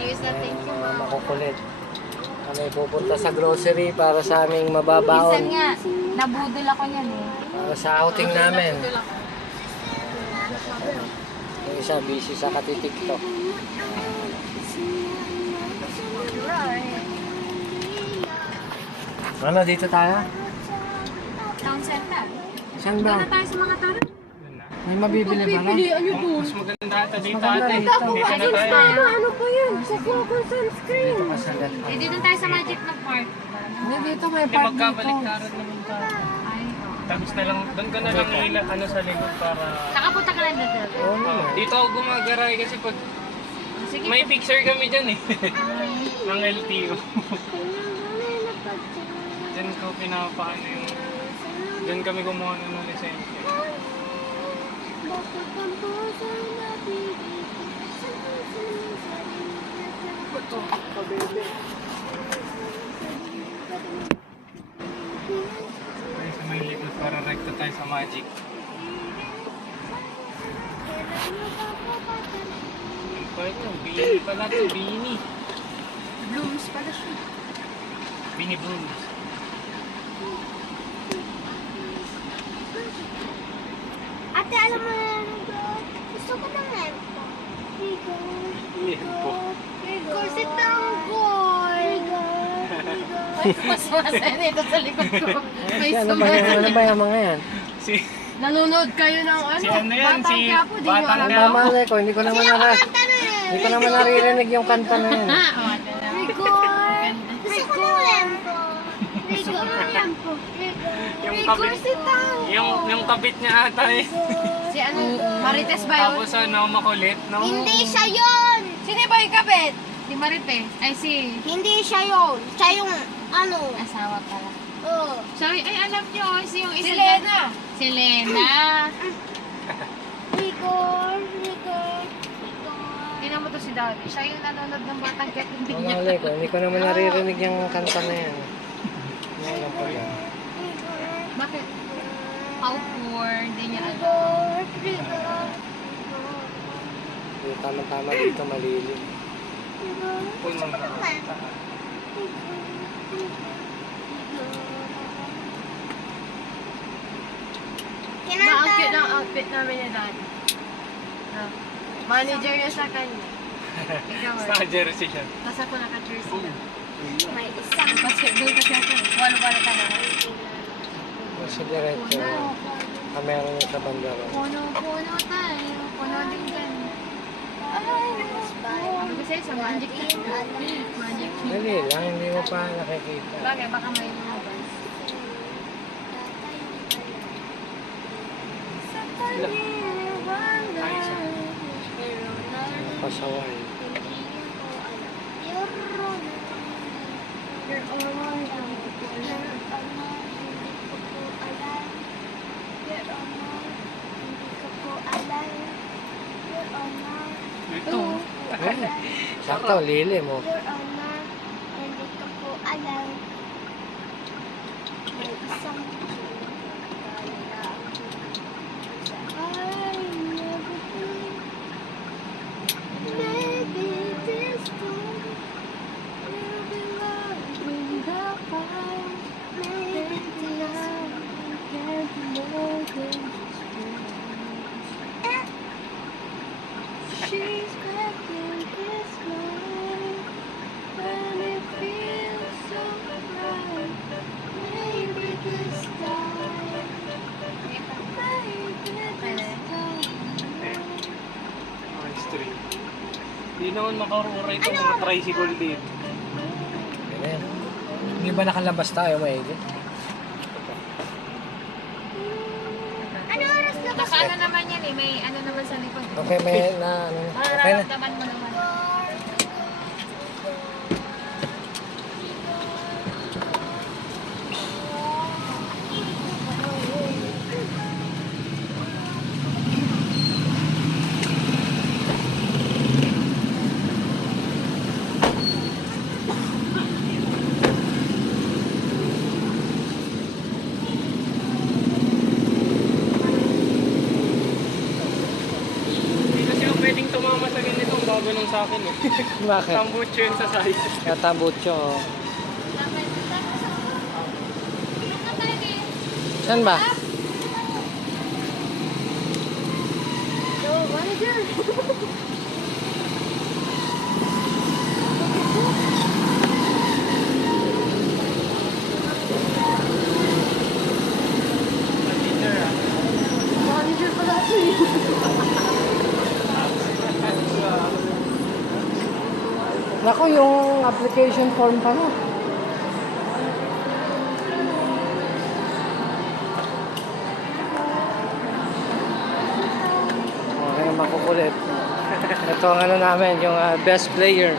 Thank you, ma'am. Makukulit. Kami pupunta sa grocery para sa aming mababaon. Minsan nga, nabudol ako niyan eh. Para sa outing namin. Yung isa busy sa katitiktok. Ano, dito tayo? Town center. Saan Doon ba? na tayo sa mga taro. May mabibili ba na? Mas maganda ata dito ate. Dito. Dito na tayo. Ano po yun? Sa Coco Sunscreen. Dito ka sa left. Eh, dito tayo sa Magic na Park. Hindi, dito may Hindi park dito. magkabaliktaran naman tayo. Ay, oo. Tapos na lang, doon ka na lang nila ano sa likod para... Nakapunta ka lang dito. Oo naman. Dito ako gumagaray kasi pag Sige. may picture kami dyan eh. Ng LTO. Dyan ko pinapaano yung... Dyan kami kumuha ng lisensya. Ito, kabebe. Tayo sa may likod para rekta tayo sa Magic. Ano pa ito? Bini pala ito, Bini. Blooms pala siya. Bini Blooms. Ate, alam mo na gusto ko ng lempo. Lempo. Kasi tanggol. Mas masaya nito sa likod ko. May Ano ba yan? Ano ba yung mga yan? Si... Nanonood kayo ng ano? Si ano yan? Batang Si Quiapo, di nyo Batang alam. Ang Quiapo. mamali ko, hindi ko naman hindi ko naman naririnig yung kanta na yan. Ha? O, ano na. Rigor. Gusto ko ng lempo. Rigor. Lempo. Yung Rigor kabit, si tanggol. yung kabit niya ata eh. Si ano? Marites ba yun? Tapos ano, makulit. No? Hindi siya yun. Sino ba yung kabit? Si Marites. Ay, si Hindi siya yun. Siya yung ano. asawa pala. Oh. Sorry, ay alam niyo, si yung isa Si dyan. Lena. Si Lena. Rigor. Rigor. Rigor. Tingnan mo to si Daddy. Siya yung nanonood ng Batang Quiapo. Hindi niya. Mamali ko, hindi ko naman naririnig yung kanta na yan. Yan lang pala. Bakit? How poor? Hindi niya alam. Rigor. Rigor. Yung tama-tama dito, malilim. Puno. Ma-outfit ng outfit namin ni Daddy. No. Manager niya sa kanya. Ikaw Sa jersey siya. Tapos ako naka-jersey na. May isang Basketball kasi ako. Walo-walo ka na. Sa diretso, meron yung sa bandaro. Puno tayo. Puno din dyan. Ano ba sa'yo? Sa Magic Tree. Magic Tree. Dali lang, hindi mo pa nakikita. Bagay, baka may mga bus. Ayos ah. Pasaway. Ito. Sakto, lilim mo. Your Honor, hindi ko po alam. May isang Maybe this time will be love in the fire. Maybe tonight can be more than just friends. She's cracking this night when it feels so right. Maybe this time, maybe this time. On street. Hindi naman makarura ito mga tricycle dito. Ganyan. Hindi ba nakalabas tayo, maigi? Ano oras na ba? Naka ano naman yan eh. May ano naman sa likod. Okay, may na, ano, okay na. Mararamdaman mo naman. Hindi kasi ako pwedeng tumama sa ganitong bago ng akin eh. Bakit? Tambucho yun sa side. Katambucho. Saan ba? So, manager. Teacher ah. Manager pala ito eh. Naku, yung application form pa no. Okay, makukulit. Ito ang ano namin, yung best player.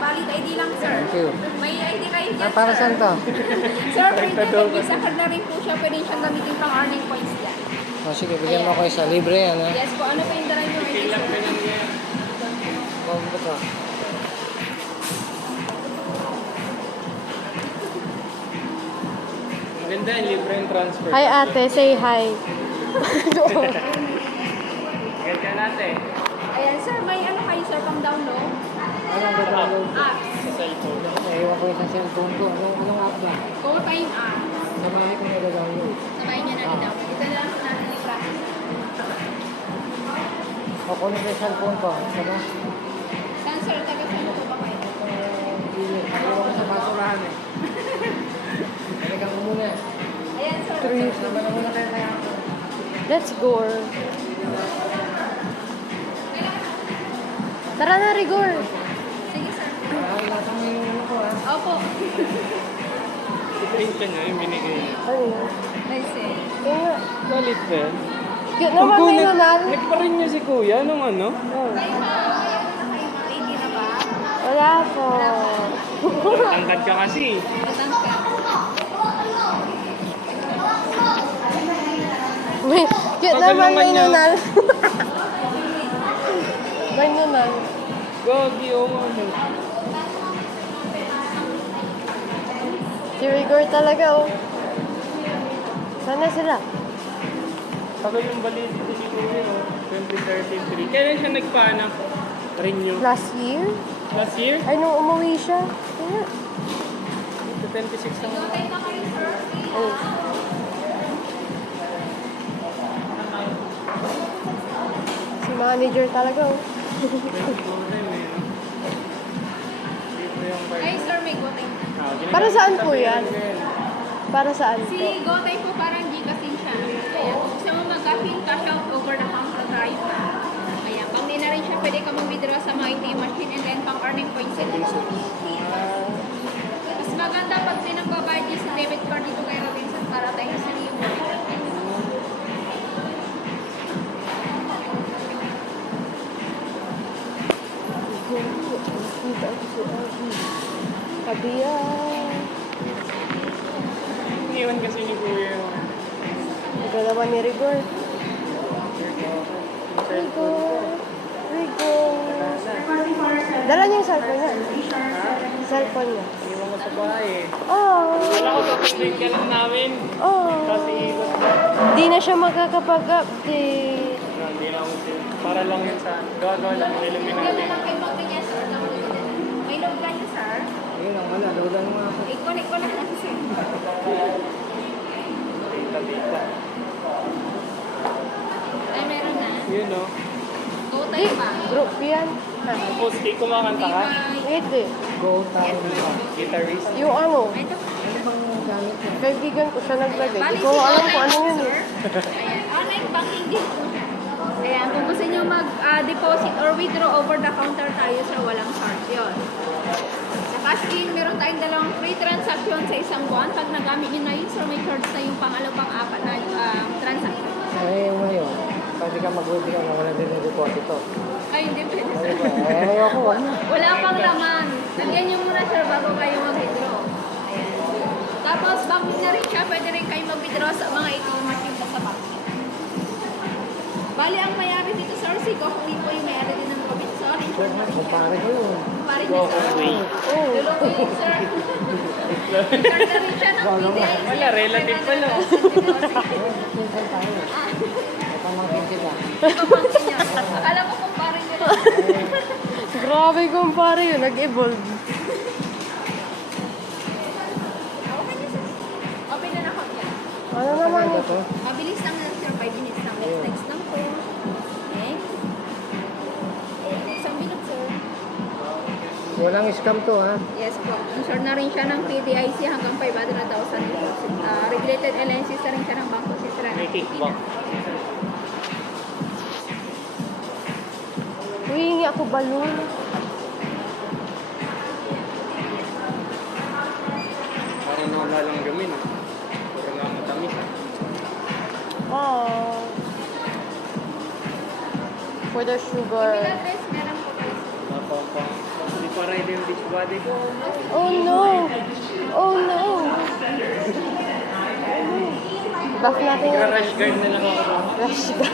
Valid ID lang, sir. Thank you. May ID kayo dyan, Para saan to? Sir, printed and visa card na rin po siya. Pwede siyang gamitin pang earning points dyan. O sige, bigyan mo ko isa. Libre yan ha. Yes po, ano pa yung dala nyo ID, sir? Huwag ba to? Maganda yung libre yung transfer. Hi ate, say hi. Ganda natin. Ayan, sir, may ano kayo, sir, pang download? Anong ba-download? Apps. Sa cellphone. Naiwan ko yung cellphone ko. Anong app ba? Go time app. Sa bahay ko nag-download. Sabay niya na i-download. Ito na lang po natin yung process. O kung yung cellphone ko. Saba? Saan, sir, taga saan po ba kayo? Ayaw ko sa basurahan eh. Talagang ko muna. Ayan, sir. Naman na muna kayo na yan. Let's go. Tara na, Rigor. Sige, sir. Nasa mo yung ano ko ha. Opo. I-print ka niya yung binigay niya. Ano yun? Nice eh. Yun nga. Galit ba yan? Cute naman, may nunal. Nagparin niya si kuya nung ano? Kayo pa, mayroon na kayo mga ID na ba? Wala po. Tangkad ka kasi. Matang ka. May, cute Tagal naman, naman may niya. nunal. May nunal. Gogi, oo nga. Si Rigor talaga, oh. Sana sila. Tagal yung validity ni kuya, no? 2033. Kailan siya nagpaana? Renew. Last year? Last year? Ay, nung umuwi siya. Kaya. 26 lang. Okay na kayo, sir. Oh. Si manager talaga, oh. Ay, sir, may go time. Para saan po yan? Para saan Si po? GoTay po parang Gcash siya. Ayan, kung gusto mo mag-cash cash out over the counter drive na. Ayan, pang na rin siya, pwede ka mag-withdraw sa mga ATM machine and then pang earning points and mas maganda pag pinagbabayad niya sa debit card dito kay Robinson para tayo sa iyo. Kabiya. Iniwan kasi ni kuya yung Ito naman ni Rigor. Rigor. Rigor. Dala niya yung cellphone niya. Cellphone niya. Iwan mo sa bahay eh. Oh. Wala ko papaslate ka lang namin. Oh. Kasi ikot na. Di na siya makakapag-update. Hindi lang ako. Para lang yun sa gawa lang ng Illuminati. Ganda lang kay Pag niya, sir. May log ka niyo, sir. Ayun lang, wala. Lola naman ako. I-connect ko lang natin, sir. Tita. Ay, meron na. Yun no. GoTay pa. Group yan. Ha? Tapos, kumakanta ka? Hindi. Go tayo nila. Guitarist. Yung ano, Ito. Ano bang gamit niya? kaibigan ko siya naglagay. Bali, Hindi ko alam kung ano yun sir. eh. Ayan, online banking din po siya. Ayan, kung gusto nyo mag-deposit or withdraw over the counter tayo sa walang charge yun. Sa cash in, meron tayong dalawang free transaction sa isang buwan. Pag nagamit nyo na yun, sir, may charge na yung pangalaw pang-apat na transaction. Ay, ngayon. pwede ka mag-withdraw na wala din yung deposito. Ay, hindi pwede, sir. Ayoko, ano? Wala pang laman. Lagyan nyo muna, sir, bago kayo mag-withdraw. Ayan. Tapos, banking na rin siya. Pwede rin kayo mag-withdraw sa mga ATM machine sa banking. Bali, ang mayari dito, sir, si Gokui po yung mayari din ng COVID. Sorry, sir. Kumpare ko yun. Pare niya, sir. Tulong ko yun, sir. Sir na rin siya ng PDI. Wala, relative pala. Pinsan tayo. Pamangkin sila. Pamangkin niya. Akala mo kung pare niya lang. Grabe kumpare yun, nag-evolve. Okay niya, sir. Open na account niya. Ano naman Ano yun? to? Mabilis lang na, sir. 5 minutes lang. Next lang po. Okay. Isang minute, sir. Walang scam to, ha? Yes po. Insure na rin siya ng PDIC hanggang 500,000 deposit. Regulated LNCs na rin siya ng Bangko Sentral. May kickback. Huwingi ako balon. Parang nakalang gamin. Puro nga matamis. Oh. For the sugar. Email address, meron po kayo. Napapang. Hindi pa ready yung beach body ko. Oh no! Oh no! Buff natin yung Rush guard na lang ako. rush ka.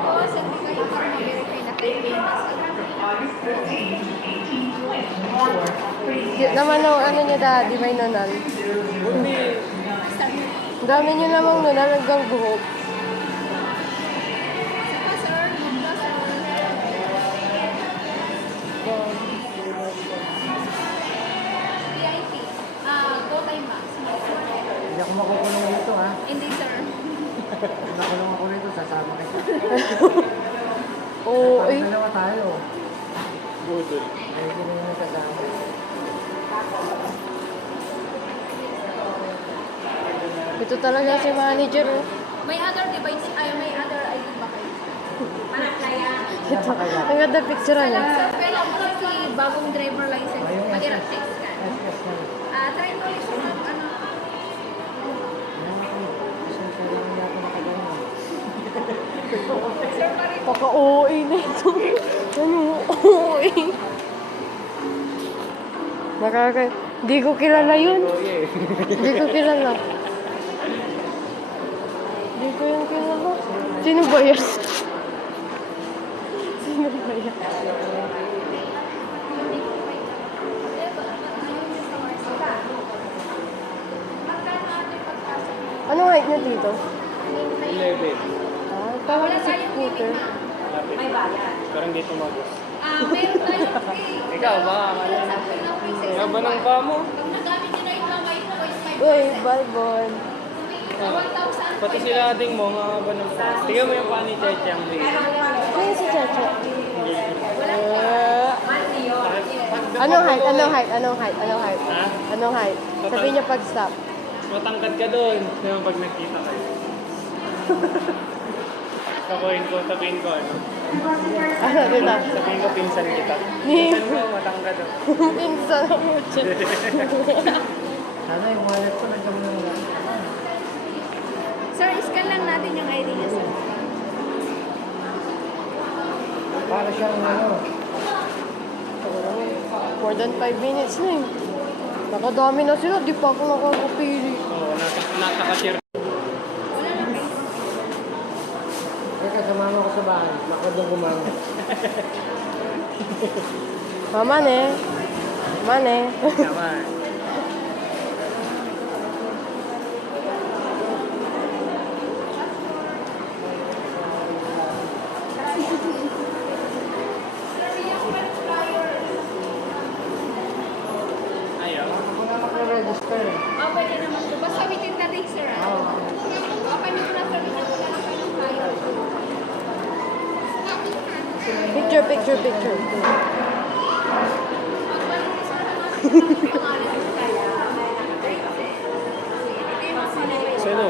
Oo, sir, di kayo para ma-verify na kayo famous. Cute naman no, ano niya daddy, may nunal. Buti. Dami niyo namang nunal hanggang buhok. Saka, sir, magba, sir. VIP. Go time max. Hindi ako makukulong dito, ha? Hindi, sir. Kung nakulong ako dito, sasama kita. Oo, Parang eh. dalawa tayo. Budol. Ay, hindi mo yung kasama. Ito talaga si manager. Oh. May other device, may other ID ba kayo? Ito. Ang ganda picture Alam, niya. sir, pero kasi bagong driver license. Mahirap check scan. Yes, na. Try mo ulit siya mag, ano, Isang kailangan niya ako nakaganyan. sir, pa rin. Paka-OA na ito. Ano? OA. Di ko kilala yun. Di ko kilala. Di ko yung kilala. Sino ba yan? Sino ba yan? Ano height na dito? 11. Ah, parang si scooter. May bayad. Pero hindi tumagos. Meron tayong free. Ikaw ba? Sabi ng free sa Kaya isang ba ng buwan. pa mo? Pag nagamit nyo na ito, may voice may Uy, balbon. Sa 1,000. Pati sila ating mo, mga ba ng pa? Tingnan mo yung pa ni Chechang. Sino si Chacha? Anong height? Anong height? Anong height? Anong height? Ha? Anong height? Sabihin niya pag stop. Matangkad ka doon. Yung pag nakita kayo. Sabihin ko ano. Ano dito? Sabihin ko pinsan kita. Ni- Pinsan ko, matangkad oh. Pinsan ang mucho. Sana yung wallet ko nagkaroon ng wala. Sir, scan lang natin yung ID niya, sir. Para siyang ano. More than 5 minutes na eh. Nakadami na sila, di pa ako nakakapili. Oo, nakaka-share. Wala lang kayo. Teka, sumama ko sa bahay. Ako doon gumama. Maman eh. Maman eh. Tama. Ayaw. Ako na makaregister. Pwede naman po. Basta within the day, sir. Okay, may na sir. Within ko na lang kayo ng flyer. Picture, picture, picture. Sino?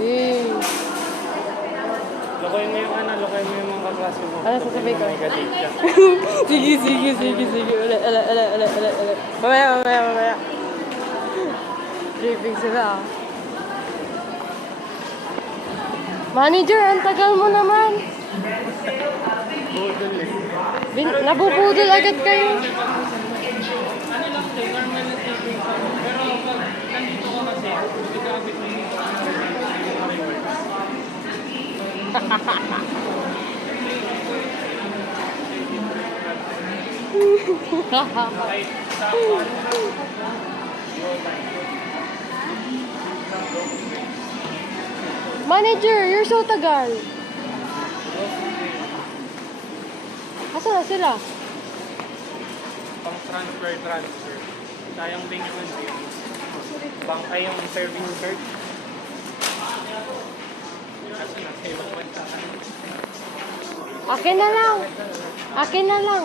Eh. Lokoyin mo yung ano, lokoyin mo yung mga klase mo. Ano sasabihin ko? May gadit ka. Sige. Ula. Mamaya. Dripping sila. Manager, ang tagal mo naman. Budol eh. Nabubudol agad kayo. Ano lang siya, normal na taping sa mo. Pero pag nandito ka kasi, nagkakabit mo yung kahit sa Manager, you're so tagal. Asa na sila? pang transfer. Sayang din yung pang ay yung service card. Kasi nasa ibang bansa ka. Akin na lang.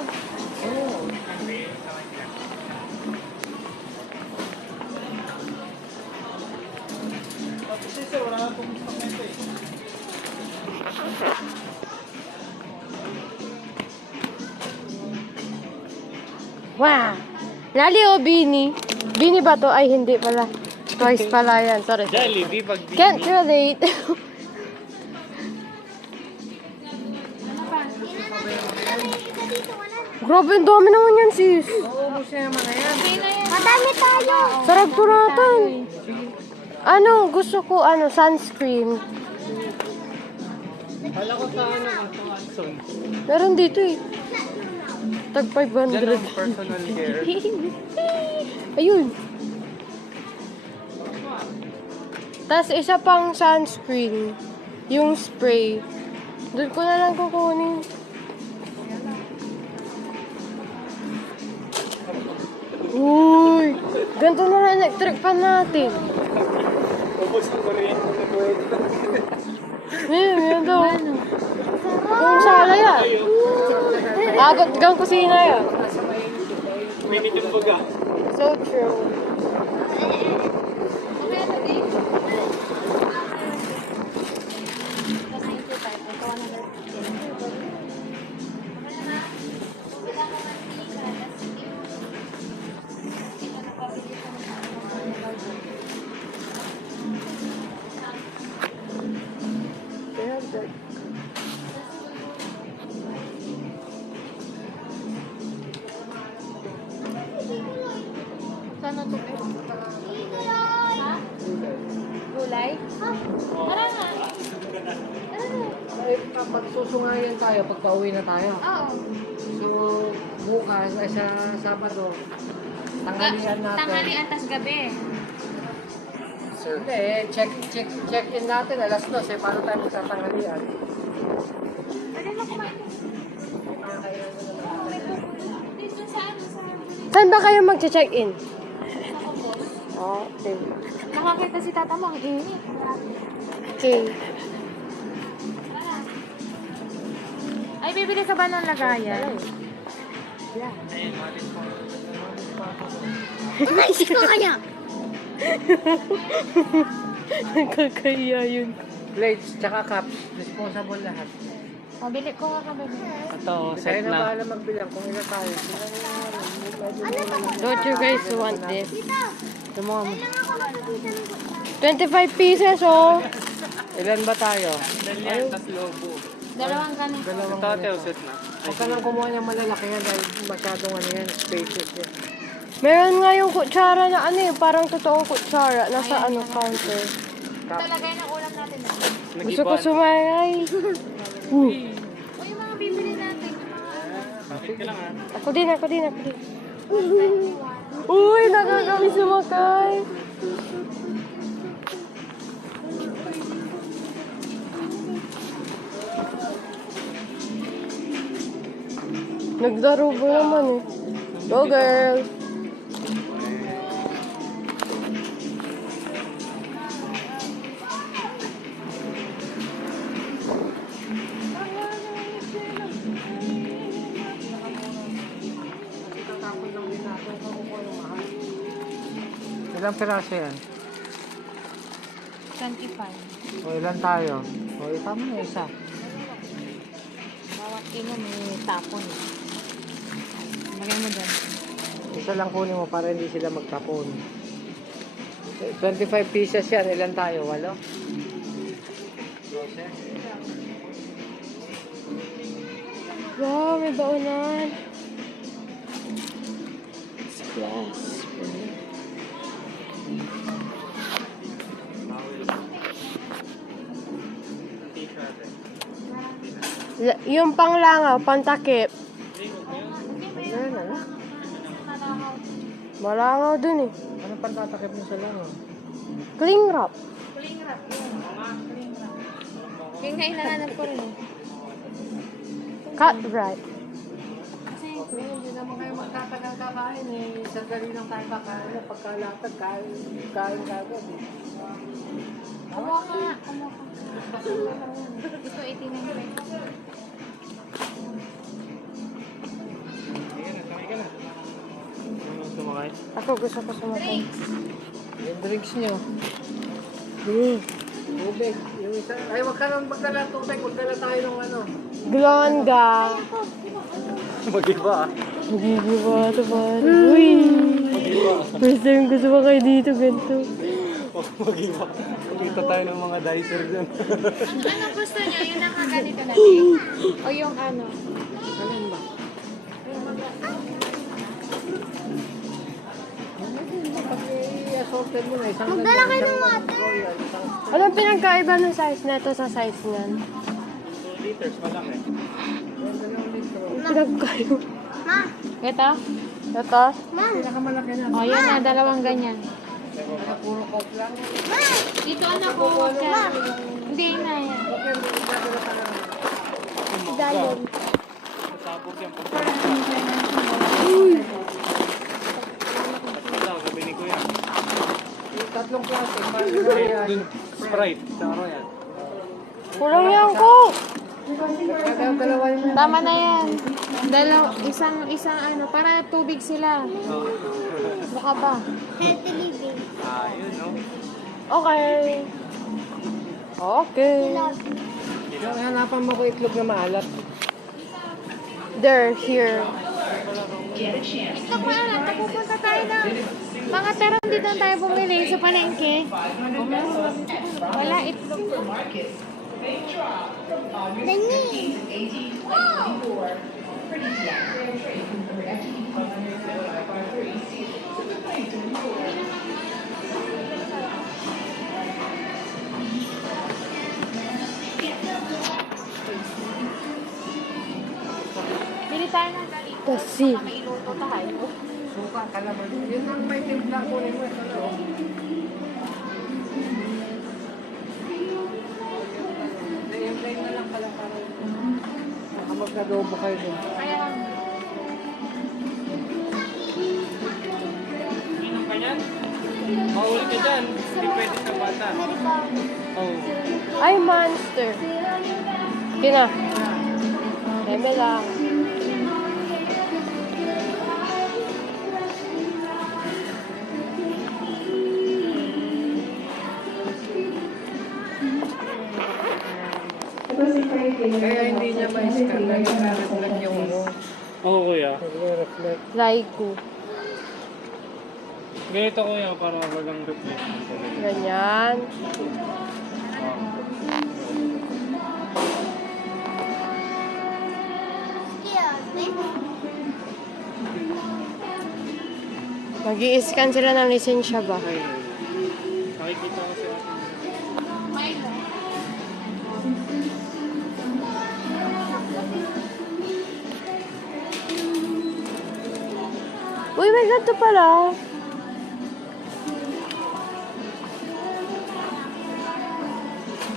Tapos sir, wala na pong dokumento eh. Wow. Lali o Bini? Bini ba to? Ay, hindi pala. Twice pala yan. Sorry. Jollibee pag di. Can't relate. Grabe, ang dami naman yan, sis. Madami tayo. Sarap turatan. Ano, gusto ko, sunscreen. Wala ko sa ito, Anson. Meron dito eh. Tag Diyan 500. ang personal care. Ayun. Tapos isa pang sunscreen. Yung spray. Doon ko na lang kukunin. Uy! Ganito na lang electric fan natin. Ubus ang kuryente na pwede. Yan daw. Kung sala yan. Agot gang kusina yan. Minit yung baga. So true. Sana to eh. Gulay? Tara nga. Ay, pagsusungayan tayo, pag pauwi na tayo. Oo. So, bukas, ay sa Sabado, tanghalian natin. Tanghalian, tas gabi. Hindi, check in natin, alas 2, paano tayo magtatanghalian? Pwede mo kumain. Dito sa Saan ba kayo mag-check-in? Kupos. Oh, okay. Nakakita si tata mo, ang init. Okay. Ay, bibili ka ba ng lagayan? Naisip ko kaya. Nakakaya yun. Plates, tsaka cups, disposable lahat. O, bili ko nga kami. Ito, Tayo set na na. bahala magbilang kung ilan tayo. Don't you guys want this? Ito mo, Kailangan ko makakita ng 25 pieces, oh. ilan ba tayo? Dalyan, tas lobo. Dalawang ganito. Dalawang Ito, ate, set na. Huwag ka nang kumuha ng malalaki yan dahil masyadong yan, spaces yan. Meron nga yung kutsara na parang totoong kutsara. Nasa counter. Ito lagay ng ulam natin. Gusto ko sumayay. O, yung mga bibili natin. Bakit ka lang ha? Ako din. Uy, nakakami sumakay. Nagdarubo naman eh. Go girl. Ilang piraso yan? 25. O ilan tayo? O tama na isa. Bawat Ino, may tapon. Lagay mo dyan. Isa lang kunin mo para hindi sila magtapon. 25 pieces yan. Ilan tayo? 8? 12? Wow, may baunan. Splash. Yung panglangaw, pantakip. Ayan, ano? Malangaw dun eh. Anong pantatakip mo sa langaw? Cling wrap. Yung nga hinahanap ko rin. Cut right. Kasi hindi naman kayo magtatagal kakain eh. Sandali lang tayo kakain. Pagkalatag, kain kagad eh. Kumuha ka nga. Ito, 89 pesos. Sakay ka na. Ano sumakay? Ako gusto ko sumakay. Yung drinks nyo. Tubig. Yung isa. Ay, wag ka nang magdala ng tubig. Magdala tayo ng ano. Glonga. Mag-iba ah. Magigiba ito ba? Uy! First time ko sumakay dito, ganito. Mag-iba. Makita tayo ng mga dicer dyan. Ano gusto niyo? Yung nakaganito natin? O yung ano? Alin ba? Pag i-assorted mo na isang Magdala kayo ng water. royal, isang Anong pinagkaiba ng size nito sa size niyan? 2 liters malaki. Pinagkaiba. Ma, Ito? Ito? pinakamalaki na. O, yun na. Dalawang ganyan. Puro coke lang. Dito ano po, water. Hindi na yan. Dalon. Sabog yan. Tatlo, sabi ni Kuya. Yung tatlong klase. Royal. Sprite. Sa Royal. Kulang yan ko! Dalawa yun. Tama na yan. Isang ano, para tubig sila. Mukha ba? healthy living. Yun, no? Okay. Okay. Yung hanapan mo ko itlog na maalat. They're here. Gusto ko alam, pupunta tayo ng mga terang dito tayo bumili sa palengke. Wala itlog. Dani. Bili tayo ng ganito. Kasi. May iluto tayo. Suka, kalaman. Yun ang may timpla kunin mo. Ito na. Yung plain na lang pala para baka magkadobo kayo dun. Kaya lang. Inom ka yan? Mahuli ka dyan. Hindi pwede sa bata. Oh. Ay, monster. Kina. Eme lang. Kaya hindi niya ma-scan na reflect yung ano. Oo, Kuya. Reflect. Laiku. Ganito, Kuya, para walang reflection. Ganyan. Mag-i-scan sila ng lisensya ba? Nakikita ko sa atin. Uy, may ganito pala.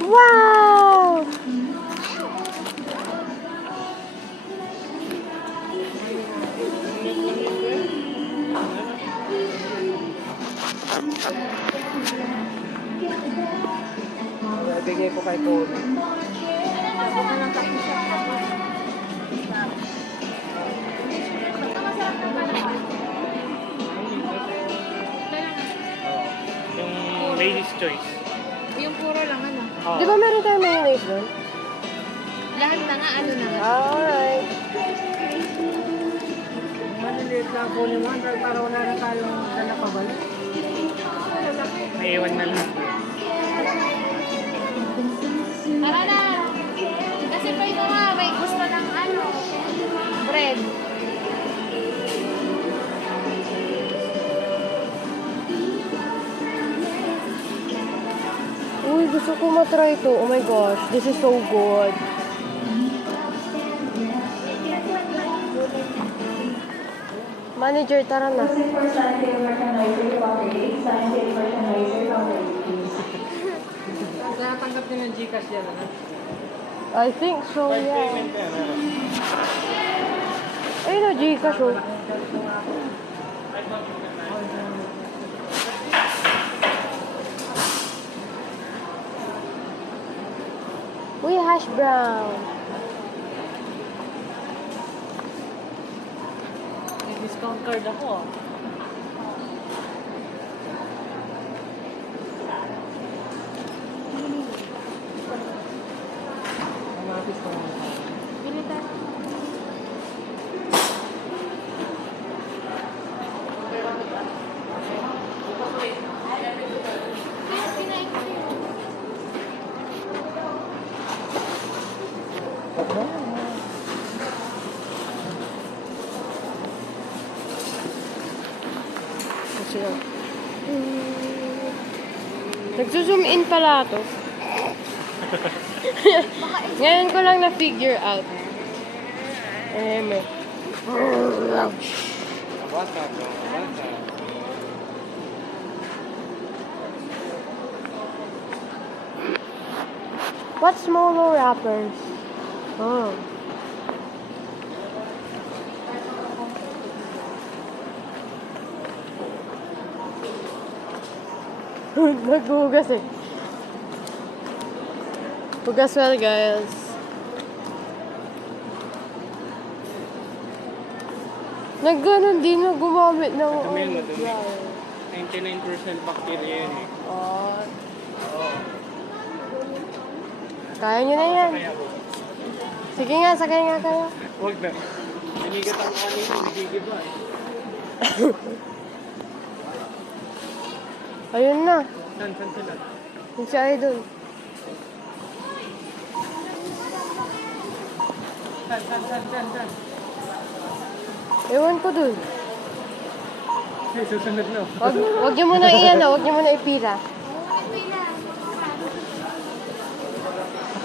Wow! Ibigay ko kay Paul. Yung ladies choice. Yung puro lang ano. Di ba meron tayong mayonnaise doon? Lahat na nga, ano na nga. Alright. Maliliit lang po ni Juan, para wala na tayong dala pabalik. Naiwan na lahat. Tara na! Kasi pa ito nga, may gusto ng ano, bread. Uy, gusto ko matry ito. Oh my gosh, this is so good. Manager, tara na. Kaya tanggap niyo ng Gcash yan, ano? I think so, yeah. Ayun o, Gcash oh. Uy, hash brown. May discount card ako, ah. Mamapis ko naman. Bili tayo. Sila. Nagsusum in pala to. Ngayon ko lang na-figure out. What smaller wrappers? Oh. Naghugas eh. Hugas well, guys. Nagganon din na gumamit ng... Madumi, madumi. 99% bacteria yun eh. Oh. Kaya nyo na yan. Sige nga, sakay nga kayo. Huwag na. Nanigat ang kanina, nagigiba eh. Ayun na. Saan sila? Yung si Idol. Saan? Ewan ko dun. Ay, susunod na. Wag nyo muna iyan, wag nyo muna ipila.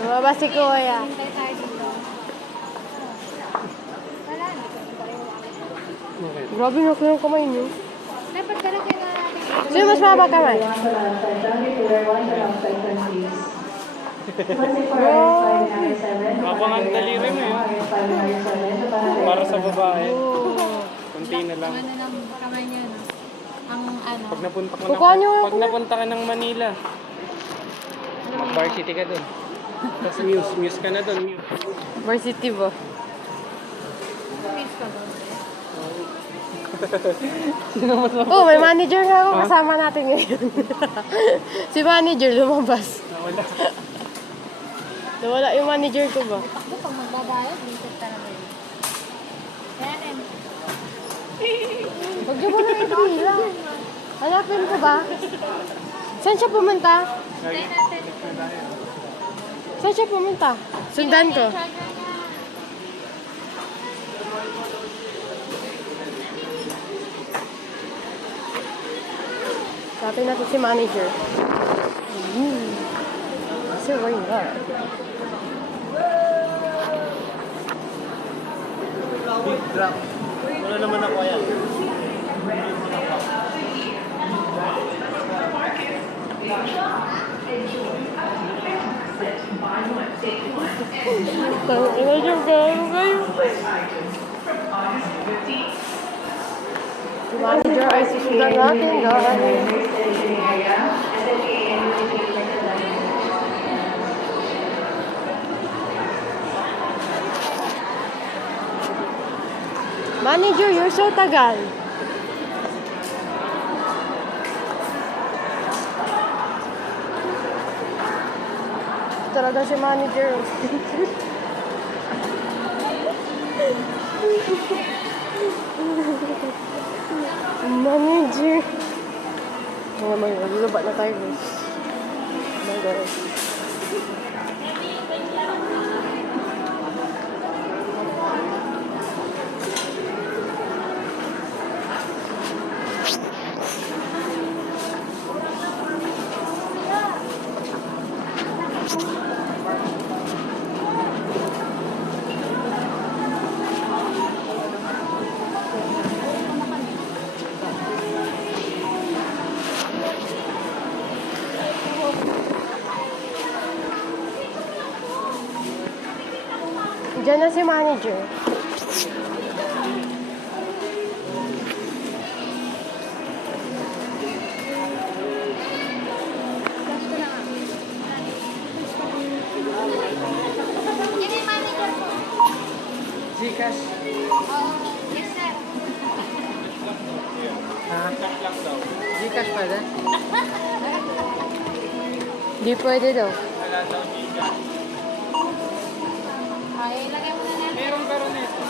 Lumabas si Kuya. Hintay tayo dito. Wala na. Okay. Grabe na ko yung kamay niyo. Dapat pala kaya natin. Sino mas mababa kamay? Habang ang daliri mo yun. Para sa babae. Kunti na lang. Ano ng kamay niya, no? Ang ano. Pag napunta ka Kukuha niyo pag napunta ka ng Manila, varsity ka dun. Tapos muse ka na dun. Varsity ba? Miss ka ba? Oh, may manager nga ako kasama natin ngayon. Si manager lumabas. Nawala. Nawala yung manager ko ba? Ako pag magbabayad, dito talaga yun. Kaya rin. Huwag niyo muna ipila. Hanapin ko ba? Saan siya pumunta? Kaya natin. Saan siya pumunta? Sundan ko. Sabi natin si manager. Kasi why not? Big drop. Wala naman ako yan. Ina yung gano'n kayo. Si manager ay susundan natin, guys. Manager, you're so tagal. Talaga si manager. Manager. Oh my God, laba na tayo guys. Oh my God. Diyan na si manager. Yan yung manager ko. Gcash. Oo. Yes, sir. Ha? Gcash pwede? Di pwede daw. Wala daw Gcash. Ay, ilagay mo na yan. Meron pero nito.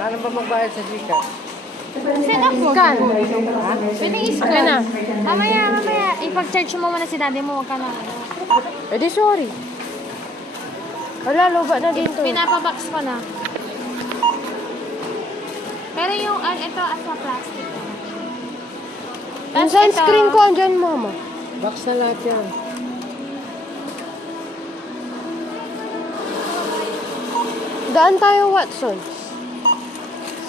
Kano ba magbayad sa Gcash? Set up scan. Pwede Ano na? Mamaya. Ipag-charge mo muna si daddy mo. Huwag ka na. Eh di sorry. Wala, loba na din to. Pinapabox ko na. Pero yung, ito asa plastic. Ang sunscreen ko andyan, mama. Box na lahat yan. Daan tayo, Watsons.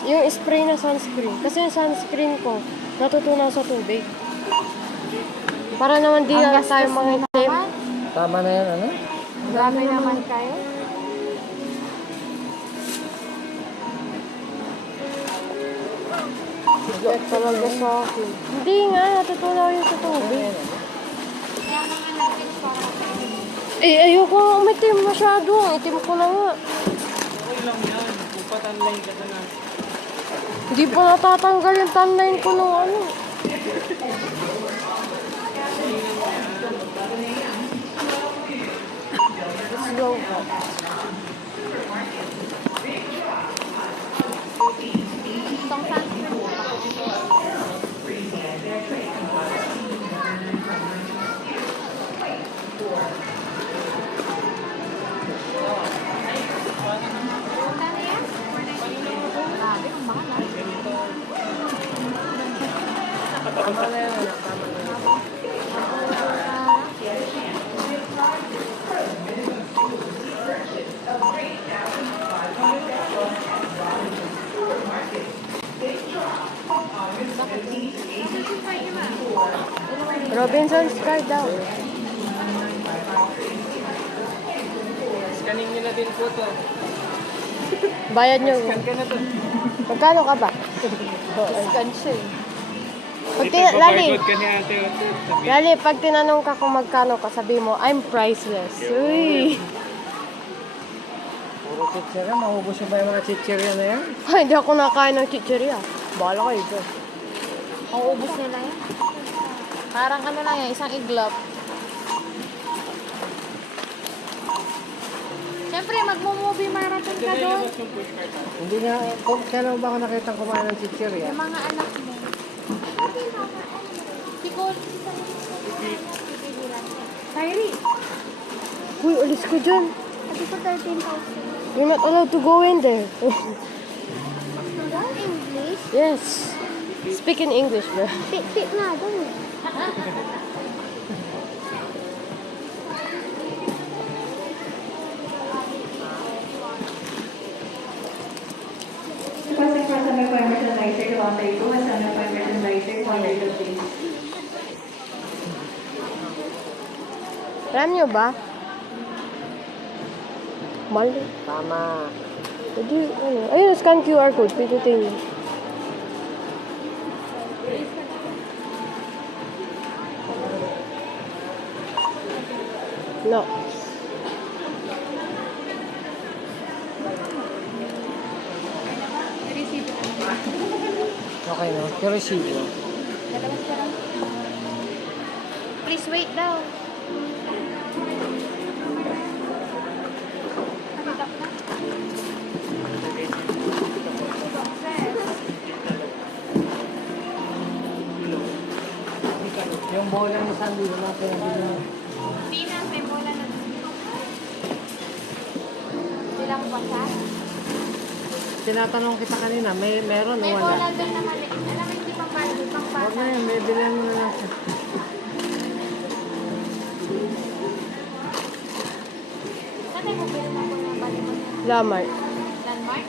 Yung spray na sunscreen. Kasi yung sunscreen ko, natutunaw sa tubig. Para naman di na tayo mga itim. Tama na yan, ano? Dami naman kayo. Bigat talaga sa akin. Hindi nga, natutunaw yung sa tubig. Kaya mga nag-finish ko ako. Eh, ayoko nga umitim masyado. Itim ko na nga. Okay lang yan. Pupatanline ka na. Hindi pa natatanggal yung tanline ko nung ano. Let's go. Itong sunscreen mo. Magkano yan? Grabe, ang mahal ah. Tama na yan, anak. Tama na yan. Robinson's card daw. Scanning nyo na din po to. Bayad nyo. Scan ka na to. Magkano ka ba? Scan siya eh. Pag Lali, Barcode ka ni ate. Sabi. Lali, pag tinanong ka kung magkano ka, sabi mo, I'm priceless. Uy. Puro chichirya. Maubos yung ba yung mga chichirya na yan? Ay, hindi ako nakain ng chicheria. Bahala kayo dyan. Ang ubos nila yan. Parang ano lang yan, isang iglap. Siyempre, magmo-movie marathon ka doon. Hindi nga, kailan ba ako nakita kumain ng chichirya? Yung mga anak mo. Siguro, Kyrie, Uy, ulis ko dyan. sabi ko 13,000. You're not allowed to go in there. English? Yes. Speak in English, bro. Pit na doon. Requesting for some appointment advisor to Honda Eco and some appointment advisor to Honda Eco, please. Alam nyo ba? Mali. Tama. Pwede, ano. Ayun, scan QR code. Pindutin nyo. No. Okay, no? Yung resibo. Please wait daw. Yung bola ng sandi, wala ko yung bola. Pinas, may bola na. Silang basa. Tinatanong kita kanina, meron o May wala? bola din na mali. Alam mo, hindi pang basa. Pang Huwag basa. na yun, may bilan mo na lang. Saan tayo mobile na po ng baliman niya? Lamar. Landmark?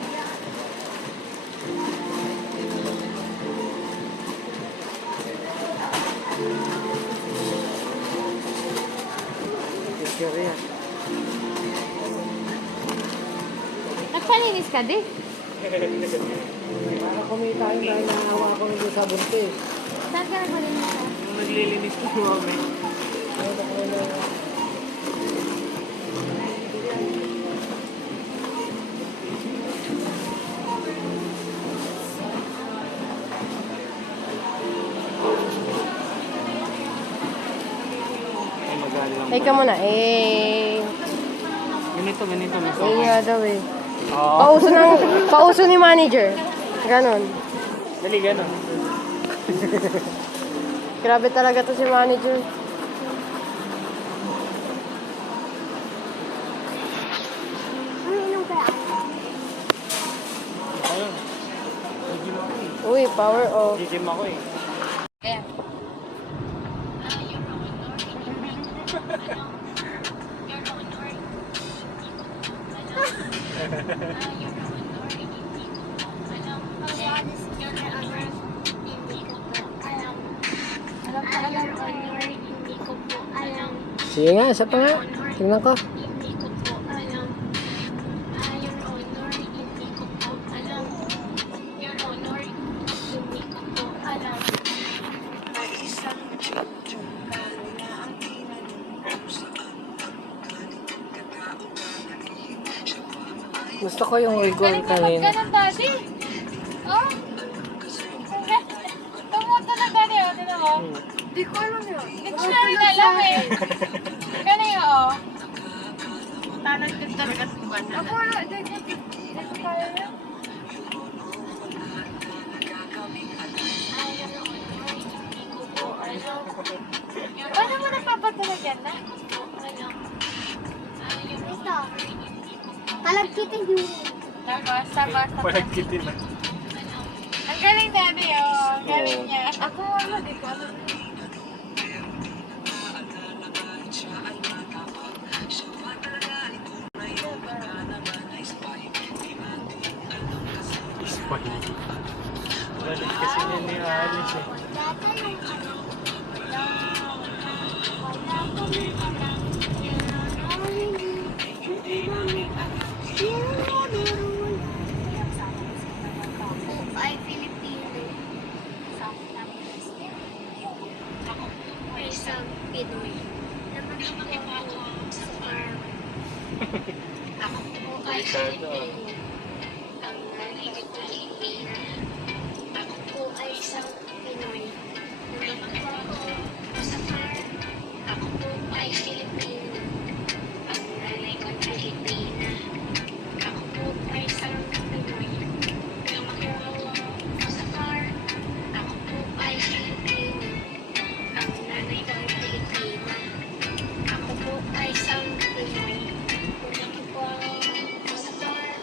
Picture yan. Nagpalinis ka din. Para kumita yun dahil naawa ko nito sa buntis. Saan ka nagpalinis ka? Nung naglilinis po kami. Ay, magali lang. Ay ka muna. Eh. Ganito. May Eh nga daw eh. Oo. Pauso ni manager. Ganon. Dali, gano'n. Grabe talaga to si manager. Ano inom kaya? Ayun. Gym ako eh. Uy, power off. Gym ako eh. Hindi ko po alam. Sige nga, isa pa nga. Tingnan ko. Hindi ko po alam. Your Honor, hindi ko po alam. Your Honor, hindi ko po alam. Gusto ko yung rigor kanina. Ganun dati. Oh? Tumuto na dati, oh. Tignan mo. Hindi ko alam yun. Hindi ko na rin alam eh. Ganun yun, oh. Tanong din talaga sa buwan. Ako wala. Hindi ko kaya yun. Paano mo napapatulag yan na? Ito. Palagkitin yun. Sabas. Palagkitin na. Ang galing daddy, oh. Ang galing niya. Ako wala, di ko alam. Balik kasi niya ni Alice eh. Ay, Filipino. Ako ay isang Pinoy. Namamagay ako sa farm. Ako po ay Filipino. Ang nalilip na Pilipina. Ako po ay isang Pinoy. Namamagay ako sa farm. Ako po ay Filipino. Ang nanay ko'y Pilipina. Ako po ay isang Pinoy. Namamagay ako sa farm. Ako po ay Filipino. Ang nanay ko'y Pilipina. Ako po ay isang Pinoy. Lumaki po ako sa farm.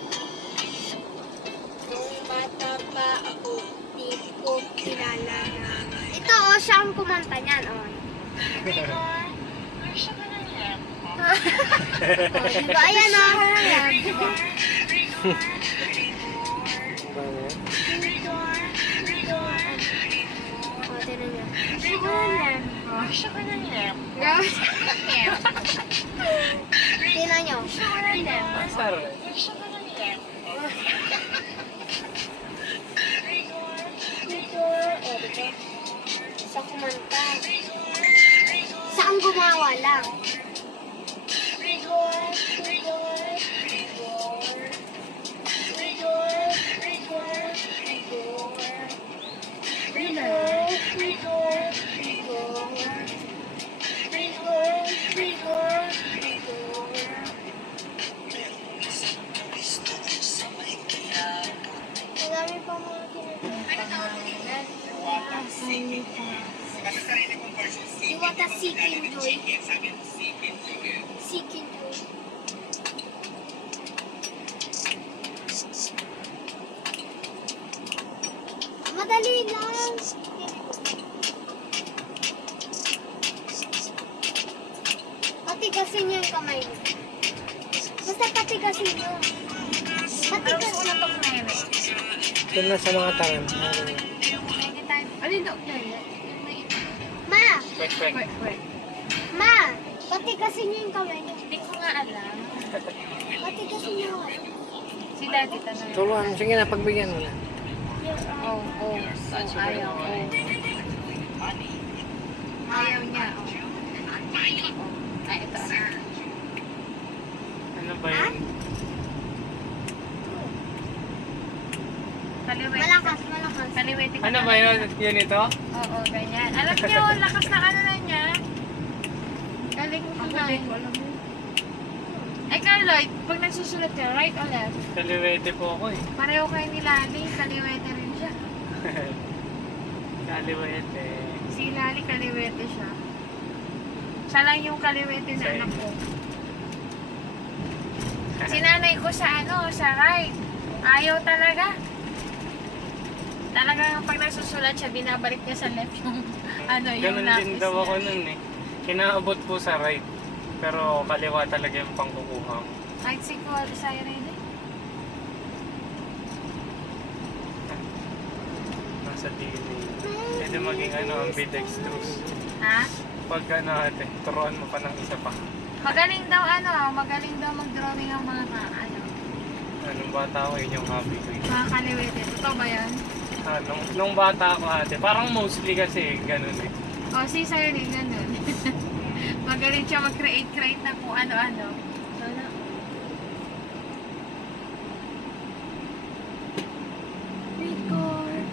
Nung bata pa ako, di ko kilala na. Ito o, siya ang kumanta niyan o. Diba? Ayan o. Ayan. O, tinan niya. Tinan niyo. Masar. Sa kumanta. Saan gumawa lang? Marami pa mga kinakanta. Seeking Joy. Seeking Joy. Madali lang. Patigasin niyo yung kamay niyo. Basta patigasin niyo. Patigasin niyo. Doon na sa mga tangan. Ano yung dog na yun? Ma! Kwek, kwek. Ma! Patigasin niyo yung kamay niyo. Hindi ko nga alam. Patigasin niyo. Si Daddy tanong. Turuan. Sige na, pagbigyan mo na. Oh. Ayaw. Ayaw niya. Ay, ito. Ano ba yun? Kaliwete. Malakas. Kaliwete ka Ano na. ba yun? Yun ito? Oo, ganyan. Alam niyo, lakas na ano na niya. Galing mo na. Ay, Lloyd, pag nagsusulat ka, right or left? Kaliwete po ako eh. Pareho kayo ni Lali, kaliwete rin siya. Kaliwete. Si Lali, kaliwete siya. Siya lang yung kaliwete na anak ko. Si nanay ko sa right. Ayaw talaga. Talagang pag nagsusulat siya, binabalik niya sa left yung yung Ganun din lapis daw niya. ako nun eh. Kinaabot po sa right. Pero kaliwa talaga yung pangkukuha ko. Kahit si Cole, sa'yo rin eh. Nasa DNA. Pwede maging ambidextrous. Ha? Pag ate, turuan mo pa ng isa pa. Magaling daw mag-drawing ang mga Anong bata ko, yun yung hobby ko. mga kaliwete. Totoo ba yan? Nung bata ako ate, parang mostly kasi ganun eh. O, si sa'yo rin ganun. Magaling siya mag-create na kung ano-ano. Record.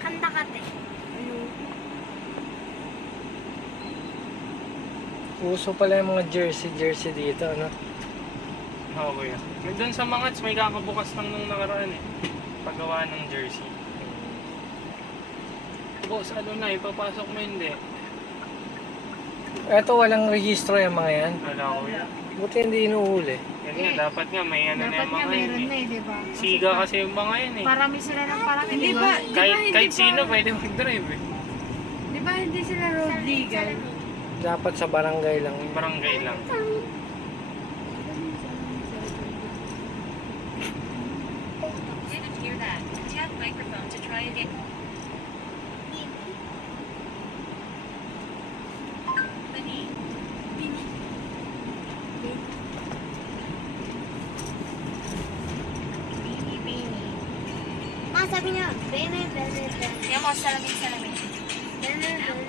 Kanta ka, te. Uso pala yung mga jersey dito, ano? Oo kuya. Doon sa Mangats, may kakabukas lang nung nakaraan eh. Paggawa ng jersey. Boss, ipapasok mo hindi. Eto, walang rehistro yung mga yan. Wala kuya. Buti hindi inuhuli. Yan nga, dapat nga may na Dapat yung nga mga meron yun na eh. eh, di ba? Siga kasi yung mga yun eh. Parami sila ng parami, di ba? Kahit sino pwede mag-drive eh. Di ba hindi sila road legal? Dapat sa barangay lang. Barangay lang. Didn't hear that. Tap microphone to try again. Bani. Bini. Ma, sabi niya, bene. Yan mo, salamin.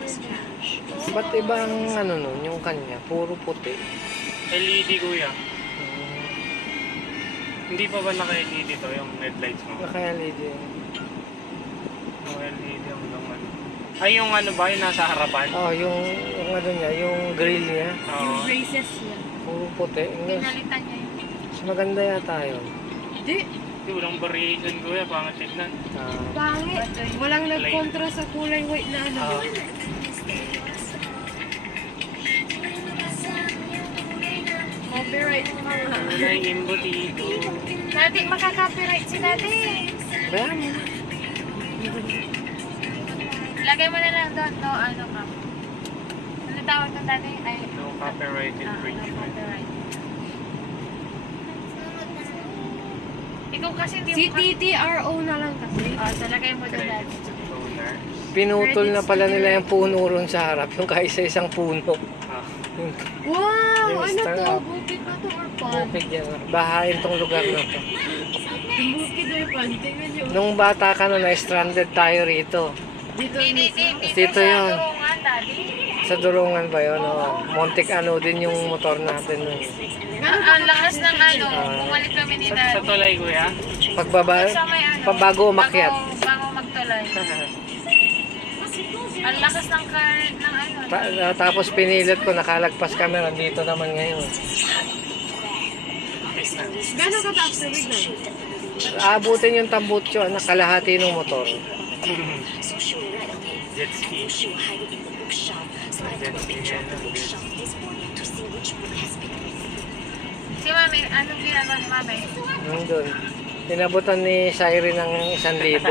Atlas cash. Ba't iba ang nun, yung kanya? Puro puti. LED kuya. Hindi pa ba naka-LED to yung headlights mo? Naka-LED. Yung LED ang naman. Ay yung ba yung nasa harapan? Oh, yung ano niya, yung grill niya. Oo. Braces yan. Puro puti. Pinalitan niya yun. Mas maganda yata yun. Di. Hindi, walang variation kuya, pangit tignan. Pangit. Walang nagkontra sa kulay white na ano. Ah, Copyright pa nga. Wala yung embutido. Dati, makaka-copyright si dati. bayan mo. Lagay mo na lang doon, no, ka. Ano tawag doon dati? Ay, No copyright no infringement. copyright. Ikaw kasi hindi Si mo... TTRO na lang kasi. So lagay mo doon dati. Credits to owner. Pinutol na pala nila yung puno ron sa harap. Yung kaisa-isang puno. Ah. Yung Wow! Yung Ano star to? up. Bukid na to or pond? bukid yan. Bahayin tong lugar na to. Yung bukid or pond? Tingnan nyo. Nung bata ka na, stranded tayo rito. Dito Dito yun. Durungan, dati. Sa Durungan ba yun? Oh. Montik ano din yung motor natin nun. Ang lakas ng bumalik kami ni Sa Daddy. tulay kuya? Pagbaba, Sa may pabago umakyat. Bago magtuloy. Ang lakas ng car, Tapos pinilit ko, nakalagpas kami. Dito naman ngayon. Gano'n kataas na bigay? Aabutin yung tambutso, kalahati ng motor. Jet ski. Si Mami, anong ginagawa ni Mami? Nandun. Inabutan ni Siren ng 1,000.